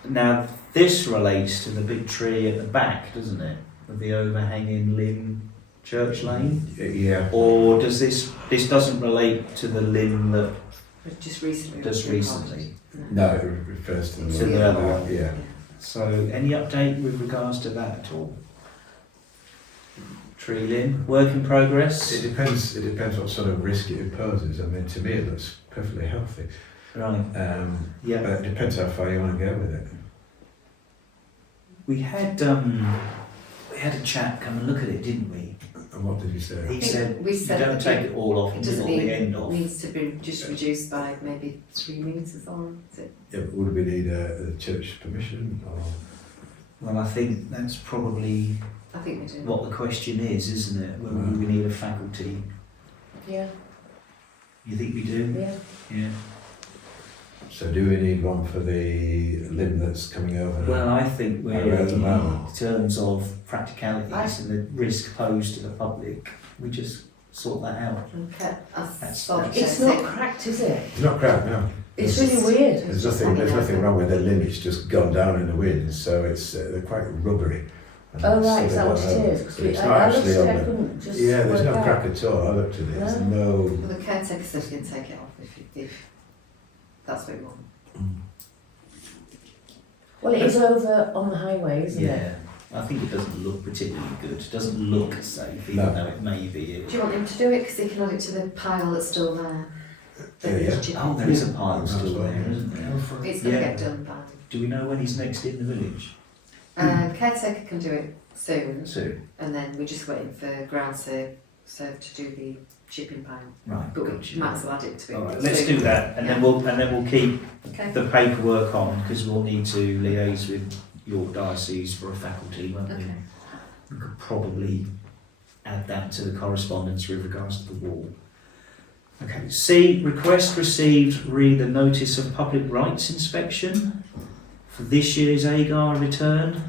Now, this relates to the big tree at the back, doesn't it? Of the overhanging limb Church Lane? Yeah. Or does this doesn't relate to the limb that It just recently. does recently? No, it refers to To the the other one. Yeah. So, any update with regards to that at all? Tree limb, work in progress? It depends what sort of risk it imposes. I mean, to me it looks perfectly healthy. Right, yeah. But it depends how far you want to go with it. We had a chap come and look at it, didn't we? And what did you say? He said we you said don't take it all off it and doesn't nibble the need- end off. needs to be just reduced by maybe 3 metres or is it? Yeah, but would we need a church permission or? Well, I think that's probably I think we do. what the question is, isn't it? Whether we need a faculty. Yeah, You think we do? yeah. Yeah. So do we need one for the limb that's coming over? Well, I think we're, At the moment. in terms of practicalities I- and the risk posed to the public, we just sort that out. Okay, I That's- thought It's not cracked, is it? It's not crap, no. It's There's- really weird. There's nothing wrong with the limb, it's just gone down in the wind, so it's, they're quite rubbery. And Oh so right, is they that what don't it know. is? 'Cause It's I not looked actually at it, on I the, couldn't just yeah, there's work no out. crack at all, I looked at it, there's No. no, Well, the caretaker said he can take it off if that's what you want. Well, it is over on the highway, isn't it? Yeah. I think it doesn't look particularly good. It doesn't look safe, even No. though it may be. Do you want him to do it because he can add it to the pile that's still there? Yeah. Oh, there is a pile That's still right. there, isn't there? Go for it. It's going to Yeah. get done by. Do we know when he's next in the village? Caretaker can do it soon, Soon. and then we're just waiting for ground serve to do the chipping pile. Right. But we gotcha. might as well add it to it. All right, let's do that, and then we'll keep Okay. the paperwork on because we'll need to liaise with your diocese for a faculty, won't we? Okay. We could probably add that to the correspondence with regards to the wall. Okay, C, request received re the notice of public rights inspection for this year's AGAR return.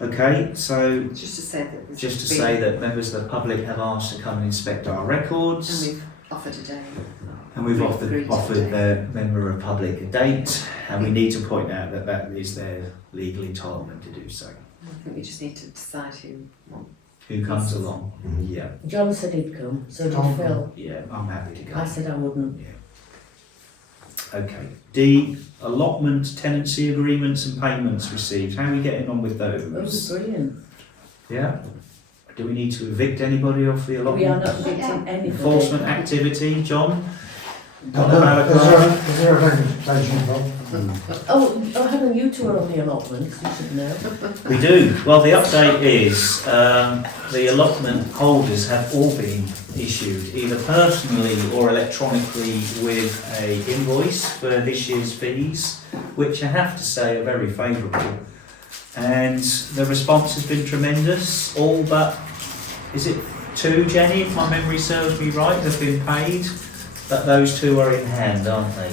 Okay, so Just to say that. there's just to been- say that members of the public have asked to come and inspect our And records, we've offered a day. and we've agreed offered, to a offered day. the member of public a date, and we need to point out that that is their legal entitlement to do so. I think we just need to decide who. Who comes along? Mhm. Yeah, John said he'd come, so did Tom. Phil. yeah, I'm happy to go. I said I wouldn't. Yeah. Okay. D, allotment, tenancy agreements and payments received. How are we getting on with That was those? brilliant. Yeah. Do we need to evict anybody off the allotment? We are not evicting anybody. Enforcement activity, John? Don't know. Is there a legislation involved? Oh, hang on, you two are on the allotments, you should know. We do. Well, the update is the allotment holders have all been issued either personally or electronically with a invoice for this year's fees, which I have to say are very favourable. And the response has been tremendous. All but, is it 2, Jenny, if my memory serves me right, have been paid. But those 2 are in hand, aren't they?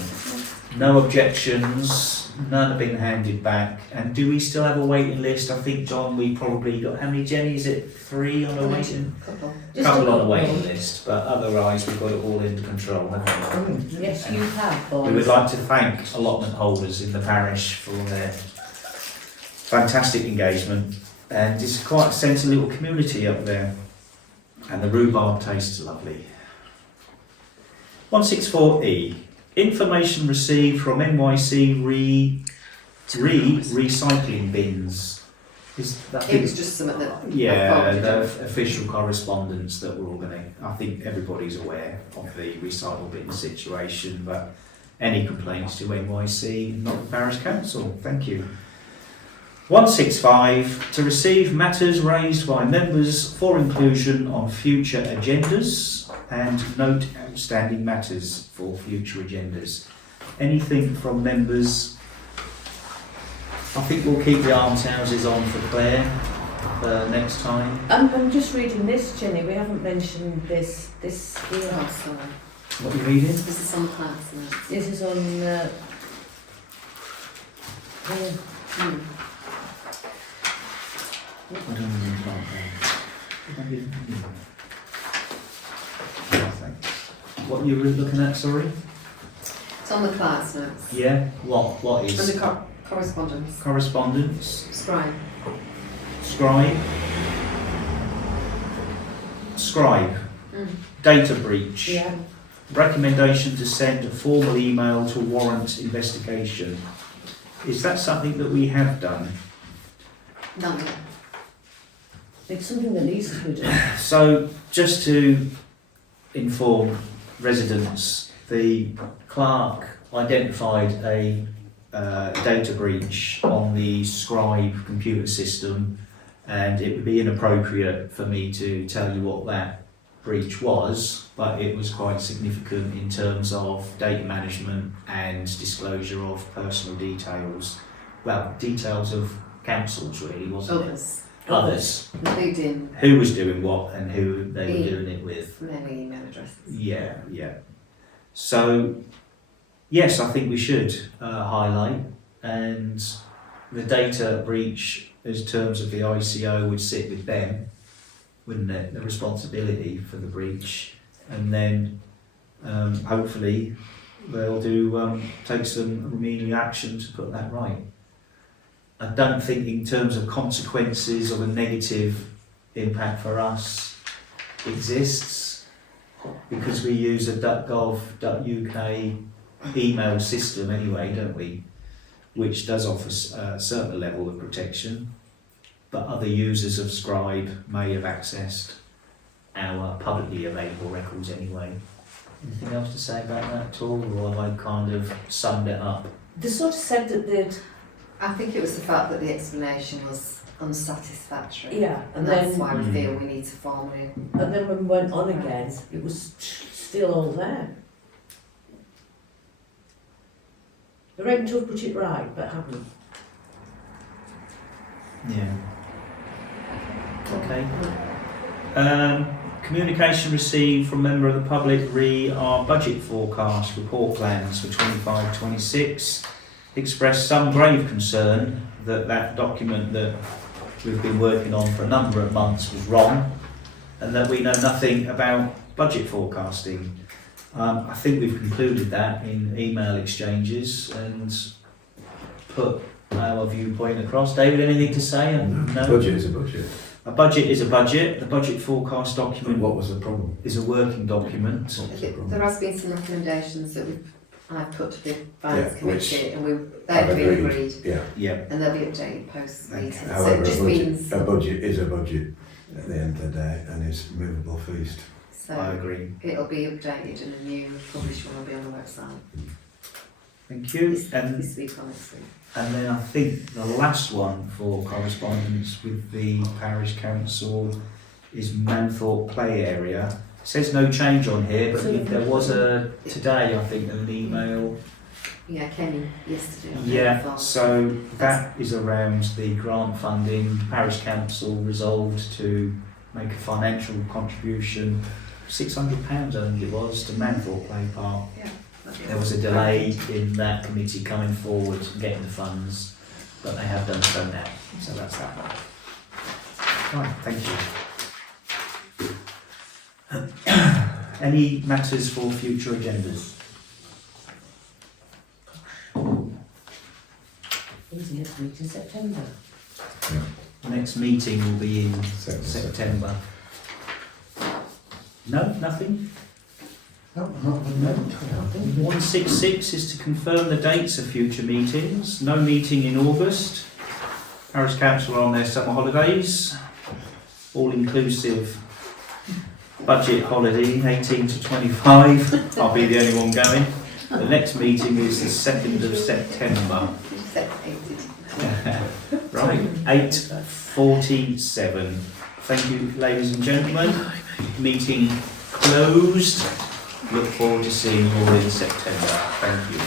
No objections, none have been handed back. And do we still have a waiting list? I think, John, we probably got, how many, Jenny, is it 3 on a waiting? Couple. Just Couple on a couple. waiting list, but otherwise we've got it all under control, haven't we? Yes, you have, boys. We would like to thank allotment holders in the parish for their fantastic engagement, and it's quite a sense of little community up there, and the rhubarb tastes lovely. 164E, information received from NYC recycling bins. Is that It was just something that. I yeah, forwarded the on. official correspondence that we're all going to, I think everybody's aware of the recycle bin situation, but any complaints to NYC, not the Parish Council. Thank you. 165, to receive matters raised by members for inclusion on future agendas and note outstanding matters for future agendas. Anything from members? I think we'll keep the almshouses on for Claire next time. I'm just reading this, Jenny, we haven't mentioned this here. Oh, sorry. What are you reading? This is some class, isn't it? This is on, here. Hmm. I don't know what you were looking at, sorry? It's on the class notes. Yeah, what And is? the correspondence. Correspondence, Scribe. scribe, Mm. data breach, Yeah, recommendation to send a formal email to warrant investigation. Is that something that we have done? No. it's something that needs to be done. So, just to inform residents, the clerk identified a data breach on the Scribe computer system and it would be inappropriate for me to tell you what that breach was, but it was quite significant in terms of data management and disclosure of personal details. Well, details of councils really, wasn't Others, it? Others. including Who was doing what and who they were doing it with. many email addresses. Yeah, yeah. So, yes, I think we should highlight, and the data breach, in terms of the ICO, would sit with them, wouldn't it? The responsibility for the breach, and then hopefully they'll take some remedial action to put that right. I don't think, in terms of consequences or a negative impact for us, exists, because we use a .gov.uk email system anyway, don't we? Which does offer a certain level of protection, but other users of Scribe may have accessed our publicly available records anyway. Anything else to say about that at all, or have I kind of summed it up? They sort of said that they'd, I think it was the fact that the explanation was unsatisfactory. yeah, And that's why we feel we need to formally. and then when we went on again, it was still all there. They're able to have put it right, but haven't. Yeah. Okay. Communication received from member of the public re our budget forecast report plans for 25-26 expressed some grave concern that that document that we've been working on for a number of months was wrong, and that we know nothing about budget forecasting. I think we've concluded that in email exchanges and put our viewpoint across. David, anything to say? No? Budget is a budget. A budget is a budget. The budget forecast And document what was the problem? is a working document. What was the problem? There has been some recommendations that I've put to the finance Yeah, committee, and I've they've been agreed, Yeah. Yeah. and they'll be updated post meeting. So However, it just a means budget is a budget at the end of the day, and it's movable feast. I so agree. it'll be updated, and a new published one will be on the website Thank you. this week or next week. And then I think the last one for correspondence with the parish council is Manthorpe Play Area. It says no change on here, but there was today, I think, an email. Yeah, Kenny yesterday. or the day Yeah, before. so that is around the grant funding. Parish council resolved to make a financial contribution, £600 I think it was, to Manthorpe Play Park. There was a delay in that committee coming forward and getting the funds, but they have done so now. So that's that one. Right, thank you. Any matters for future agendas? When's the next meeting? September. The next meeting will be in September. No, nothing? No, not with no. 166 is to confirm the dates of future meetings. No meeting in August. Parish Council are on their summer holidays. All inclusive budget holiday, 18 to 25. I'll be the only one going. The next meeting is the 2nd of September. Right, 8:47. Thank you, ladies and gentlemen. Meeting closed. Look forward to seeing you all in September. Thank you.